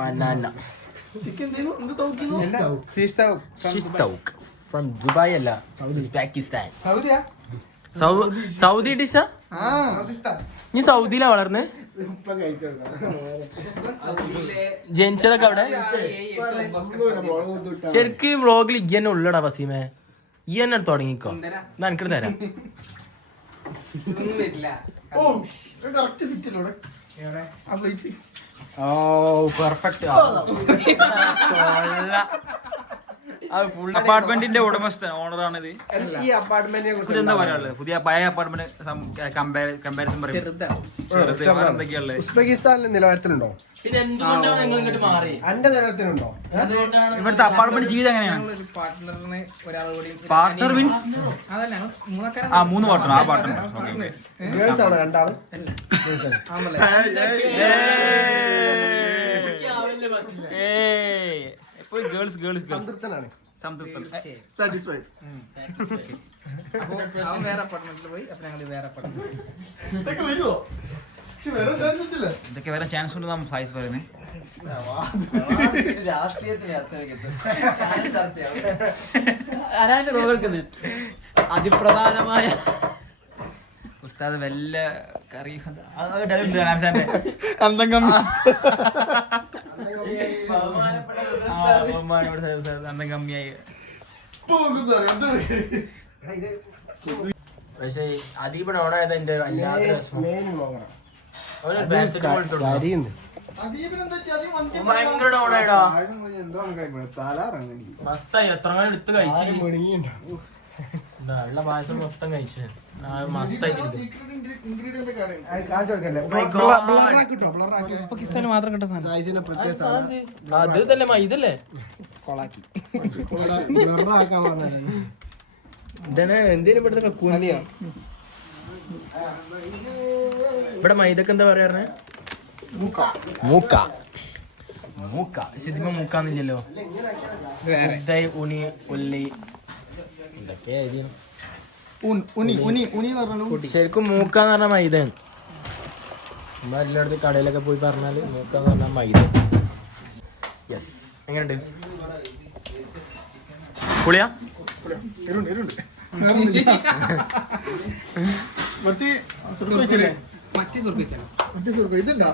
മനാന ഷിസ്തൗക്ക് ഫ്രം ദുബായ് അല്ല ഉസ്ബെക്കിസ്ഥാൻ. സൗദിയാ സൗദി ഡിഷാ? നീ സൗദിയിലാ വളർന്ന് ജനിച്ചതൊക്കെ അവിടെ? ശരിക്കും വ്ളോഗിൽ ഈ തന്നെ ഉള്ളടാ ഫസീമേ. ഈ തന്നെ തുടങ്ങിക്കോ. എന്നാ എനിക്കിട്ട് തരാം. ഓ പെർഫെക്റ്റ്. അപ്പാർട്ട്മെന്റിന്റെ ഉടമസ്ഥൻ ഓണറാണിത്. ഈ അപ്പാർട്ട്മെന്റിനെ കുറിച്ച് എന്താ പറയാനുള്ളത്? പുതിയ പഴയ അപ്പാർട്ട്മെന്റ് കമ്പാരിസൺ എന്തൊക്കെയുള്ളത്? ഉസ്ബെക്കിസ്ഥാനിലെ നിലവാരത്തിലുണ്ടോ? പിന്നെ എന്തുകൊണ്ടാണ് നിങ്ങൾ ഇങ്ങോട്ട് മാറി? അന്റെ നിലവാരത്തിലുണ്ടോ? ഇവിടുത്തെ അപ്പാർട്ട്മെന്റ് ജീവിതം എങ്ങനെയാണ്? പാർട്ട്ണറിന് ഒരാൾ കൂടി പാർട്ട്ണർ മീൻസ് അതല്ല മൂന്നക്കാരാണ്. ആ 3 പാർട്ട്ണർ. ആ പാർട്ട്ണർ ഗേൾസ് ആണോ രണ്ടാള്? എപ്പോഴും ഗേൾസ് ഗേൾസ് ഗേൾസ് സംതൃപ്തനാണ്. സംതൃപ്തൻ. Satisfied. അപ്പോൾ അവൻ വേറെ അപ്പാർട്ട്മെന്റിൽ പോയി. അപ്പൊ ഞങ്ങൾ വേറെ അപ്പാർട്ട്മെന്റ്. ഇതൊക്കെ വരുമോ? പക്ഷെ വേറെ ചാൻസ് ഇല്ല. ഇതൊക്കെ വരാൻ ചാൻസ് ഉണ്ട് നമ്മൾ ഫൈസ് പറയുന്നത്. അതിപ്രധാനമായ ഉസ്താദ് വല്ല കറി അന്തം കമ്മിയായി. പക്ഷേ അദീപ് ഓണായത് എന്റെ വല്ലാത്ത രസം. മെയിൻ വ്ളോഗറാ. ഭയങ്കര ഓണായിടാ. മസ്തായി എത്ര കാലം എടുത്ത് കഴിച്ചു. ഉള്ള പായസം മൊത്തം കഴിച്ചു. മസ്തായി ഉസ്ബെക്കിസ്ഥാനിൽ മാത്രം കിട്ടുന്ന സാധനം. അത് തന്നെ ഇതല്ലേ കൊളാക്കി. ഇതന്നെ എന്തേലും ഇവിടുത്തെ കൂലിയോ? ഇവിടെ മൈദക്ക് എന്താ പറയാ? മൂക്ക മൂക്ക ശരിക്കും മൂക്കാന്നില്ലല്ലോ. ഉണി ഉള്ളി എന്തൊക്കെയാ ശരിക്കും മൂക്കാന്ന് പറഞ്ഞാൽ മൈദ. നമ്മൾ എല്ലായിടത്തും കടയിലൊക്കെ പോയി പറഞ്ഞാല് മൂക്കാന്ന് പറഞ്ഞാൽ മൈദ. യെസ്. എങ്ങനെയുണ്ട്? പുളിയാ?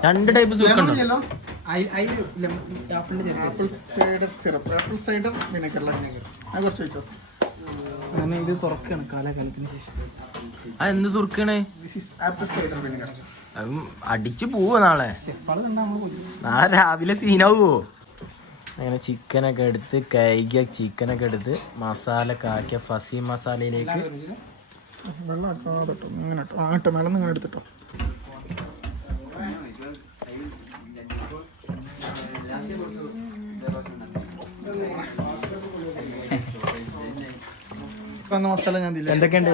രണ്ട് ടൈപ്പ് സുഖമുണ്ടോ? Apple cider syrup, apple cider vinegar കുറച്ച് വെച്ചോ. കാരണം ഇത് തുറക്കാണ് കാലാകാലത്തിന് ശേഷം. ആ എന്ത് സുർക്കാണ്? This is apple cider vinegar. അതും അടിച്ചു പോവോ നാളെ? ഷെഫാള് കണ്ടാൽ നമ്മൾ പോയി. നാളെ രാവിലെ സീനാവോ? അങ്ങനെ ചിക്കനൊക്കെ എടുത്ത് കൈകിയ ചിക്കനൊക്കെ എടുത്ത് മസാലയൊക്കെ ആക്കിയ ഫസീം മസാലയിലേക്ക് വെള്ളം ആക്കാതെ കേട്ടോ, ഇങ്ങനെ കേട്ടോ, ആട്ടെ മേലെ ഇങ്ങനെ എടുത്തിട്ടോ. മസാല ഞാൻ ദില്ല. എന്തൊക്കെയുണ്ട്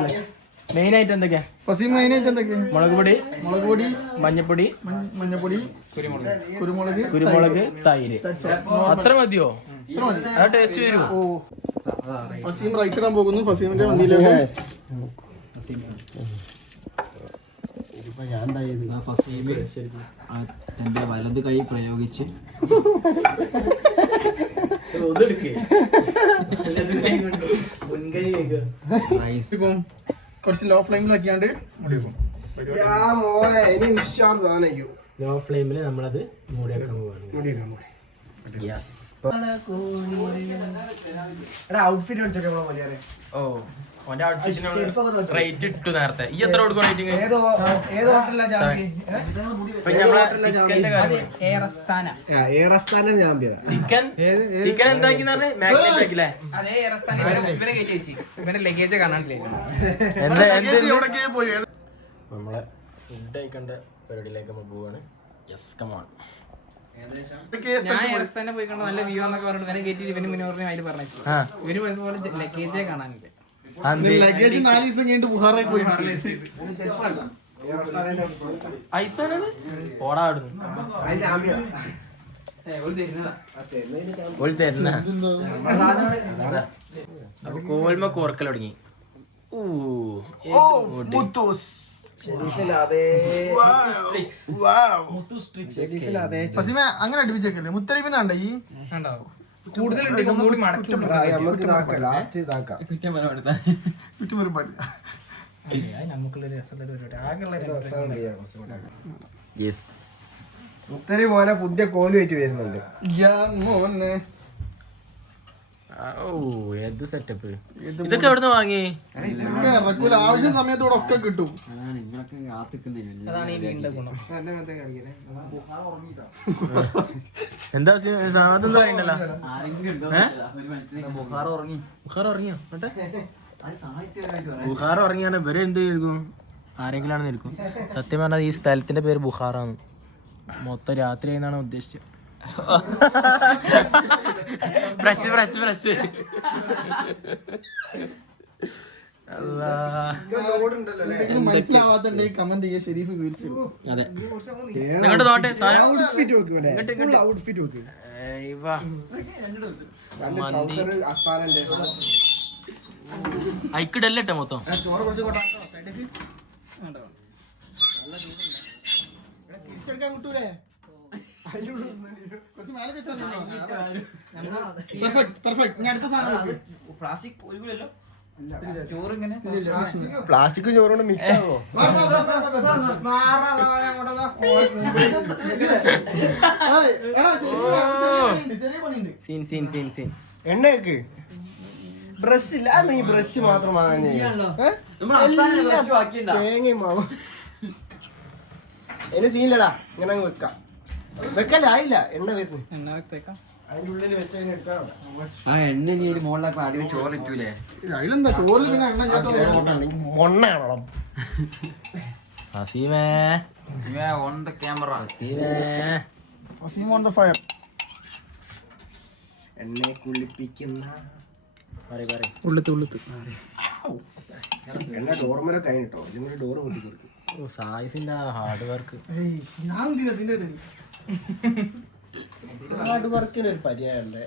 മെയിൻ ആയിട്ട് എന്തൊക്കെയാ? ഫസീം മെയിനായിട്ട് എന്തൊക്കെയാ? മുളക് പൊടി, മഞ്ഞപ്പൊടി, മഞ്ഞപ്പൊടി, കുരുമുളക്, തൈര്. അത്ര മതിയോ? ഇത്ര മതി. ആ ടേസ്റ്റ് വരുമോ? ഓ, ഫസീം റൈസ് ഇടാൻ പോകുന്നു. ഫസീമിന്റെ മന്തിയിലേക്ക് എന്റെ വലത് കൈ പ്രയോഗിച്ച് ഇപ്പം കുറച്ച് ലോ ഫ്ലെയിമിൽ വെക്കാണ്ട് മുടി വെക്കും. മോനെ ഇനി ഉഷാർ സാധനം ലോ ഫ്ലെയിമിൽ നമ്മളത് മൂടിയാക്കാൻ പോവാണ്. യെസ്. ഔട്ട്ഫിറ്റ് അടിച്ചോട്ടെ നമ്മളെ മലയാളം. ഓ ഓന്റെ ഔട്ട്ഫിറ്റിന് റേറ്റ് ഇട്ടു നേരത്തെ. ഈ എത്ര കൊടുക്കും റേറ്റിംഗ്? ഏത് ഹോട്ടലിലാ ചാമ്പി? ചിക്കന്റെ കാര്യം ഏറസ്ഥാനം ചാമ്പ്യത. ചിക്കൻ എന്താക്കി മാഗ്നേറ്റ് ആക്കില്ലേ? അതേ ഏറസ്ഥാനം ഇവരെ കയറ്റി വെച്ച് ഇവന്റെ ലഗേജ് കാണാണ്ടില്ലേ. എവിടേക്കാ പോയി? നമ്മളെ ഫുഡ് കഴിക്കേണ്ട പരിപാടിയിലേക്ക് നമ്മൾ പോവാണ്. Yes come on. ഞാൻ ഏറസ്ഥാനം പോയി കണ്ടു നല്ല വ്യൂ എന്നൊക്കെ പറഞ്ഞിട്ട് ഇവനെ കയറ്റി ഇവന് മുന്നേ പറഞ്ഞ അതിൽ പറഞ്ഞു ഇവര് പോയതുപോലെ ലഗേജേ കാണാനില്ല. ലഗേജ് 4 ദിവസം കഴിഞ്ഞിട്ട് ബുഹാറേക്ക് പോയി. ഓടാടുന്നു തരുന്ന അപ്പൊ കോൽമ കോർക്കൽ തുടങ്ങി. ഫസീമ അങ്ങനെ അടുപ്പിച്ചേക്കല്ലേ? മുത്തലിപ്പിനാണ്ട ഈ കൂടുതലുണ്ട് ഒന്നുകൂടി മടക്കി കുറ്റുമൊരുപാട്. നമുക്കുള്ള രസമുള്ള ആകെയുള്ള മുത്തരി മോനെ പുതിയ കോല് വെച്ച് വരുന്നുണ്ട്. ഏത് സെറ്റപ്പ് ഇതൊക്കെ എവിടുന്ന് വാങ്ങി? ആവശ്യ സമയത്തോടെ ഒക്കെ കിട്ടും. അതാണ് ഈ വീടിന്റെ ഗുണം. എന്താ അതെന്താ പറയണ്ടല്ലോ? ബുഹാർ ഉറങ്ങി. ബുഹാർ ഉറങ്ങിയോ? ബുഹാർ ഉറങ്ങിയാണ് ഇവരെ എന്ത് ചെയ്യും? ആരെങ്കിലും ആണെന്ന് ഇരിക്കും. സത്യം പറഞ്ഞാൽ ഈ സ്ഥലത്തിന്റെ പേര് ബുഹാറാണ്. മൊത്തം രാത്രി എന്നാണ് ഉദ്ദേശിച്ചത്. ഫ്രഷ് മനസ്സിലാവാത്തുണ്ടെങ്കിൽ കമന്റ് ചെയ്യാൻ ഷെരീഫ് വിവരിച്ചു. അതെ ഇങ്ങോട്ട് നോട്ടെ അയക്കിടല്ലേ മൊത്തം. തിരിച്ചെടുക്കാൻ കിട്ടൂലേ? പ്ലാസ്റ്റിക് ചോറുകൊണ്ട് മിക്സ് ആവോ? എണ്ണയൊക്കെ ബ്രഷ് ഇല്ല. നീ ബ്രഷ് മാത്രം വാങ്ങാൻ തേങ്ങയും മാവും അതിന് സീനില്ലടാ. ഇങ്ങനെ അങ്ങ് വെക്കല്ല ആയില്ല. എണ്ണ വരുന്നു. അതിന്റെ ഉള്ളിൽ വെച്ച് എടുക്കാറുണ്ട്. മുകളിലൊക്കെ അടിയിൽ ചോറിറ്റൂലേ? അതിലെന്താ ചോറിൽ പിന്നെ എണ്ണ മൊണ്ണാണോ? On the camera. ഫയർ. എണ്ണയെ കുളിപ്പിക്കുന്ന ഉള്ളത്ത് എണ്ണ ഡോർമലൊക്കെ കഴിഞ്ഞിട്ടോ. അല്ലെങ്കിൽ ഡോറ് പൊട്ടി കൊടുക്കും. സായിസിന്റെ ഹാർഡ് വർക്ക്. ഹാർഡ് വർക്കിന് ഒരു പര്യായം ഉണ്ട്.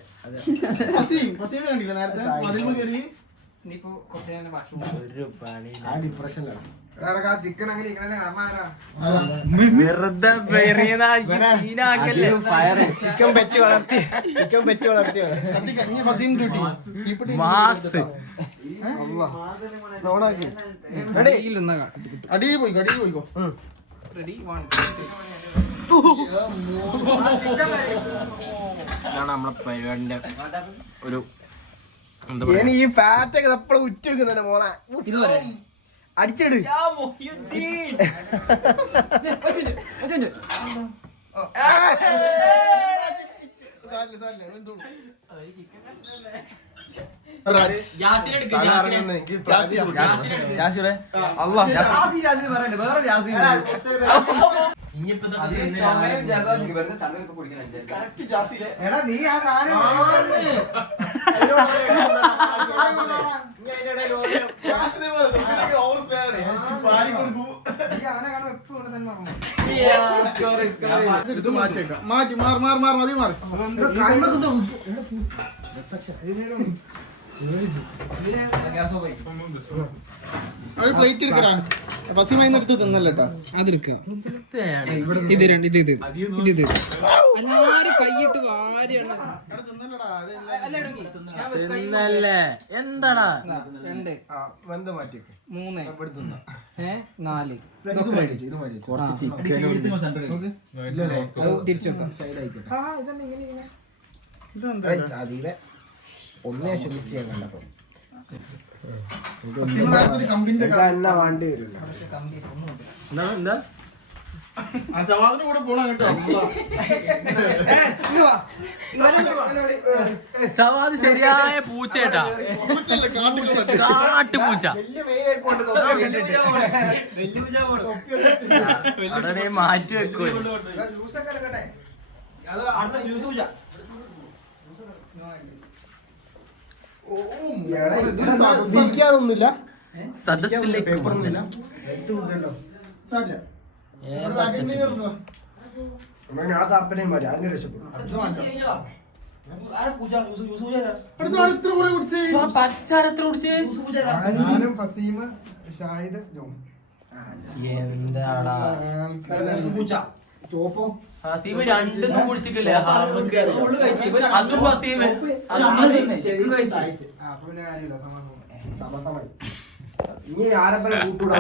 ഒരു പണി ആ ഡിപ്രഷനിലാണ്. ചിക്കൻ അങ്ങനെ ഇങ്ങനെ വെറുതെ ചിക്കൻ പെറ്റ് വളർത്തി മാസ് അടി പോയിക്കോ. ഇതാണ് നമ്മളെ പരിപാടിന്റെ ഒരു ഇനി ഈ പാറ്റൊക്കെ എപ്പോഴും ഉച്ച വെക്കുന്നെ മോനെ അടിച്ചിട്. ജാസിറെ അല്ലാ എടാ നീ ആ കാര്യം മാറ്റി മാറി മതി മാറി പ്ലേറ്റ് എടുക്കടാ. ഫസീമായി എടുത്ത് തിന്നല്ലേട്ടാ. അതെടുക്കുക. ഇത് രണ്ട് ഇത് ഇത് ഇത് ഇത് എല്ലാരും കൈയിട്ട് വാരിയാണ്. എന്താടാ 2 വെന്ത മാറ്റിയൊക്കെ 3 4 കുറച്ച് ചിക്കനും തിരിച്ചു വെക്കാം. അതിലെ ഒന്നേ ക്ഷമിച്ച് ഞാൻ കണ്ടപ്പോ കമ്പിന്റെ എന്നെ വേണ്ടി വരില്ല. എന്താ സവാദിന് കൂടെ പോണ കേട്ടോ. സവാദ് ശരിയായ പൂച്ചേട്ടാ, കാട്ടുപൂച്ച. അവിടെ മാറ്റി വെക്കൂ. വിരിക്കാതൊന്നുമില്ല, സദസ്സിലേക്ക് ഞാൻ താല്പര്യം മതി അങ്ങനെ രക്ഷപ്പെടും. ഞാനും ഫസീമ ഷാഹിദ് ജോൺ. എന്താടാ ചോപ്പോ ഫസീമ് രണ്ടൊന്നും കുടിച്ചിട്ടില്ലേ? അതും ഫസീമ് ഇനി ആരപ്പനെ കൂട്ടൂടാ.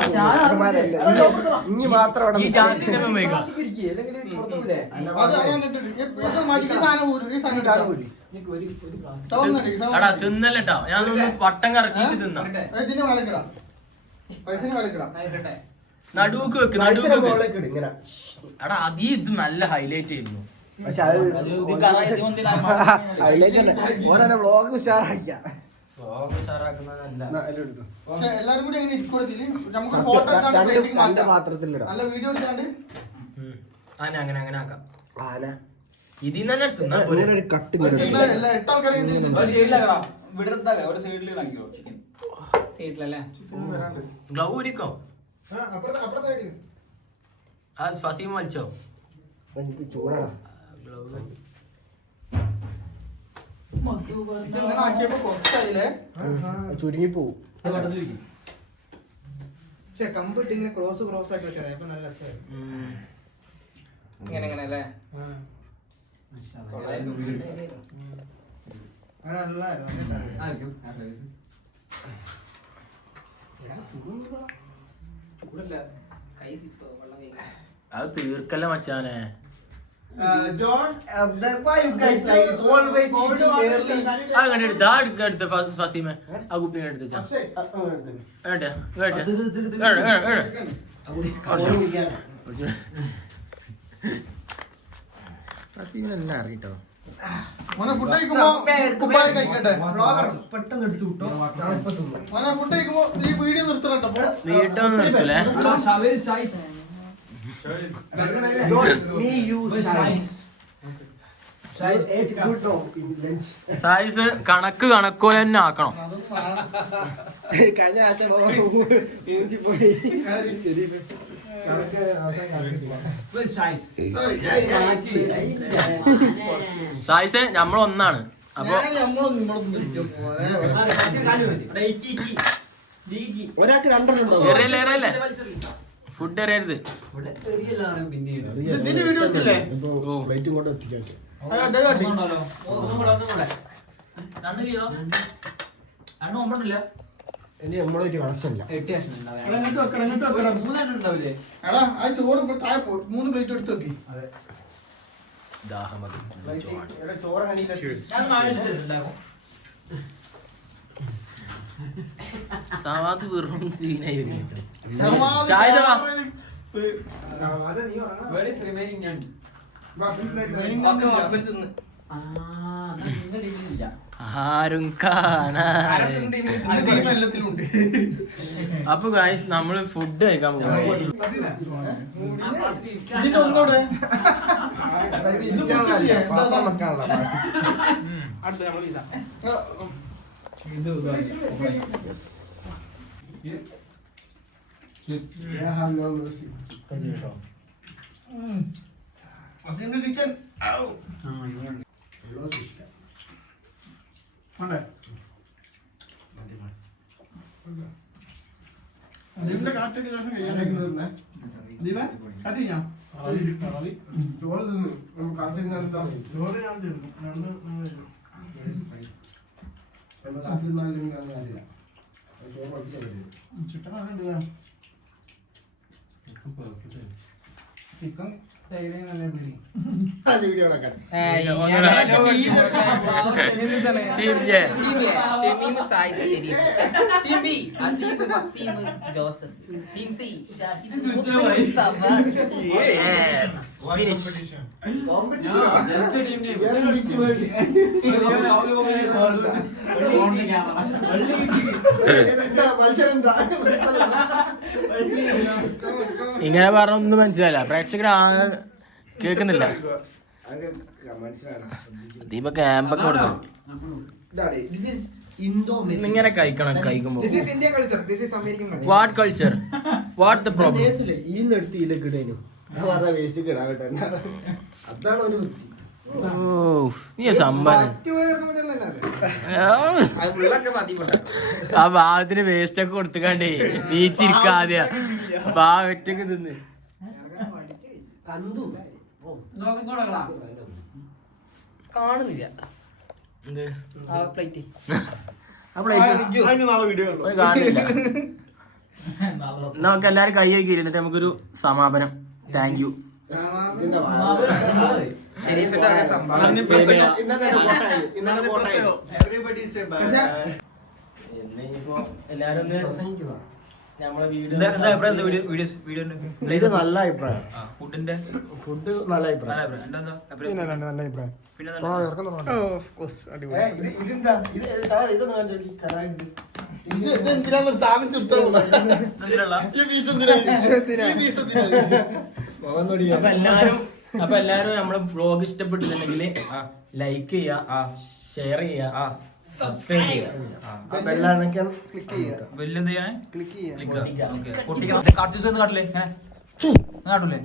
ഇനി മാത്രം ഈ ജാസിന്റെ മെമ്മേക്കാ. എടാ തിന്നല്ലേട്ടോ, ഞാൻ വട്ടം കറക്കിട്ട് തിന്നാം. നടുക്ക് വെക്ക്, നടുക്ക് വെക്ക്. എടാ അതീ ഇത് നല്ല ഹൈലൈറ്റ് ആയിരുന്നു. പക്ഷെ അത് ഓരോ വ്ളോഗ് ഉഷാറാക്കിയ എല്ലാരും കൂടി അങ്ങനെ ഇരിക്കൂടത്തില് നമുക്ക് ഫോട്ടോ എടുത്താണ്ട് പാത്രത്തിലിടാം. നല്ല വീഡിയോ എടുത്താണ്ട് അങ്ങനെ അങ്ങനെ ആക്കാം. ആന ഇതിൽ തന്നെ തിന്നാ അങ്ങനെ ഒരു കട്ട് എല്ലാ 8 ആൾക്കാരെയും സൈഡിലല്ലേ ഗ്ലൗ ഊരിക്കോ. ആ ഫസീം വലിച്ചോ. എനിക്ക് ചൂടാണ്. ആക്കിയപ്പോ കുറച്ചായില്ലേ ചുരുങ്ങി പോവും. പക്ഷെ കമ്പിട്ട് ഇങ്ങനെ ക്രോസ് ആയിട്ട് വെച്ചാൽ അപ്പൊ നല്ല രസമായിരുന്നു. ഇങ്ങനെ ഇങ്ങനെ അല്ലേ? അത് നല്ലതായിരുന്നു. ചൂടല്ല, കൈ വെള്ളം കൈ. അത് തീർക്കല്ല മച്ചാനെ. ജോൺ ആ കണ്ടെടുത്ത ആ എടുത്ത ഫസീമെ ആ കുപ്പി എടുത്ത് ഫസീമെല്ലാം അറിയിട്ടോ. മോനെ ഫുഡ് കഴിക്കുമ്പോ കുപ്പായം കഴിക്കട്ടെ. പെട്ടെന്ന് എടുത്തു വിട്ടോ. മോനെ ഫുഡ് കഴിക്കുമ്പോ ഈ വീഡിയോ നിർത്തണം കേട്ടോ. വീട്ടൊന്നും നിർത്തല്ലേ. സൈസ് കണക്ക് കണക്കോലെ തന്നെ ആക്കണം. കഴിഞ്ഞ ആഴ്ച പോയി സൈസ് നമ്മളൊന്നാണ്. അപ്പൊ ഒരാൾക്ക് 2 ഉണ്ടോ? എറിയല്ലേ ഫുഡ് എറിയരുത്. ഇതിന്റെ വീഡിയോ എടുത്തില്ലേ? പ്ലേറ്റും കൂടെ എത്തിക്കാൻ ഇനി നമ്മളൊരു കണക്ഷനില്ല. എടാ ആ ചോറ് ഇപ്പൊ താഴെ പോയി. 3 പ്ലേറ്റ് എടുത്ത് നോക്കി. ചോറ് സവാദ് വെറും സീനായി വരുന്നു. സവാദ് ചായ തരാം. അത് നീ ഉറങ്ങണം. Where is remaining none? ഒക്കെ മക്കൾ തിന്ന് ആരും കാണാൻ. ടീം എല്ലാത്തിലും ഉണ്ട്. അപ്പൊ ഗായ്സ് നമ്മള് ഫുഡ് കഴിക്കാൻ പോകും. ഇതിന്റെ ഒന്നൂടെ പാത്രം വെക്കാനുള്ള പ്ലാസ്റ്റിക്. അടുത്ത നമ്മൾ ഇതാ അസിന്റെ ചിക്കൻ ഇതിന്റെ കാറ്റൊക്കെ ശേഷം കഴിയാൻ ദീപ കാട്ടി ഞാൻ ചോറ് തിന്നു. നമുക്ക് കാത്തിരുന്നാലെന്താ? ചോറ് ഞാൻ തീർന്നു. നമ്മൾ കാത്തിരുന്നാലും അറിയില്ല. ചോറ് വയ്ക്കാൻ ചിക്കൻ ആരുണ്ട് ചിക്കൻ തൈര് നല്ല ബിരിയാണി വീഡിയോ ഉണ്ടാക്കാൻ. Team J. Shameem Sayid Sharif. Team B Adeeb Waseem Joseph. Team C Shahid Mustafa. Yes. Finish. മത്സരം എന്താ? ഇങ്ങനെ പറഞ്ഞൊന്നും മനസ്സിലായില്ല. പ്രേക്ഷകർ കേൾക്കുന്നില്ല. മനസ്സിലാണ്. ദീപ ക്യാമ്പൊക്കെ കൊടുക്കണം. ഇതാണ്. This is Indo-American. ഇങ്ങനെ കഴിക്കണം കഴിക്കുമ്പോ. This is Indian culture. This is American culture. What culture? What the problem? നേരത്തില്ലേ ഈ നെടുത്ത് ഇതിലേക്ക് ഇടേനു. ഞാൻ പറഞ്ഞ വേസ്റ്റ് കിടാൻ കേട്ടോ. അതാണ് ഒരു വൃത്തി. നീ സംഭവം മറ്റു പേർക്ക് മുതലുള്ള തന്നെ അത്. അത് ഉള്ളൊക്കെ മതി പോലെ. ആ ഭാഗത്തിന് വേസ്റ്റ് ഒക്കെ കൊടുത്തുകാണ്ടേ നീച്ചിരിക്കാതെ ഒറ്റക്ക് തിന്ന്. കന്തു. കാണുന്നില്ല എന്ത് ആ പ്ലേറ്റ്. കാണില്ല. നമുക്ക് എല്ലാരും കൈ വയ്ക്കി ഇരുന്നിട്ട് നമുക്കൊരു സമാപനം. Thank you. ഷെരീഫിന്റെ അതേ സംഭവം. ഇനിയിപ്പോ എല്ലാരും നമ്മളെ വീഡിയോ ഇത് നല്ല അഭിപ്രായം. ഫുഡിന്റെ ഫുഡ് നല്ല അഭിപ്രായം. എന്താ നല്ല അഭിപ്രായം. പിന്നെ ഇതെന്താ? ഇത് ഇതൊന്ന് കാണിച്ചു നോക്കി. കലാവിരുത്. ഇത് എന്തിനാണ് സാധനം ചുട്ടത്? ഈ പീസ് എന്തിനാ? ഈ പീസ് എന്തിനാ? മുഖം തൊടിയാ. അപ്പൊ എല്ലാരും നമ്മളെ വ്ലോഗ് ഇഷ്ടപ്പെട്ടിട്ടുണ്ടെങ്കിൽ ലൈക്ക് ചെയ്യാ, ഷെയർ ചെയ്യാ, സബ്സ്ക്രൈബ് ചെയ്യാ. ബെല്ലൈക്കൺ ക്ലിക്ക് ചെയ്യുക. വലിയ ക്ലിക്ക് ചെയ്യുക. പൊട്ടിക്കാം. കാട്ടില്ലേ കാട്ടൂലേ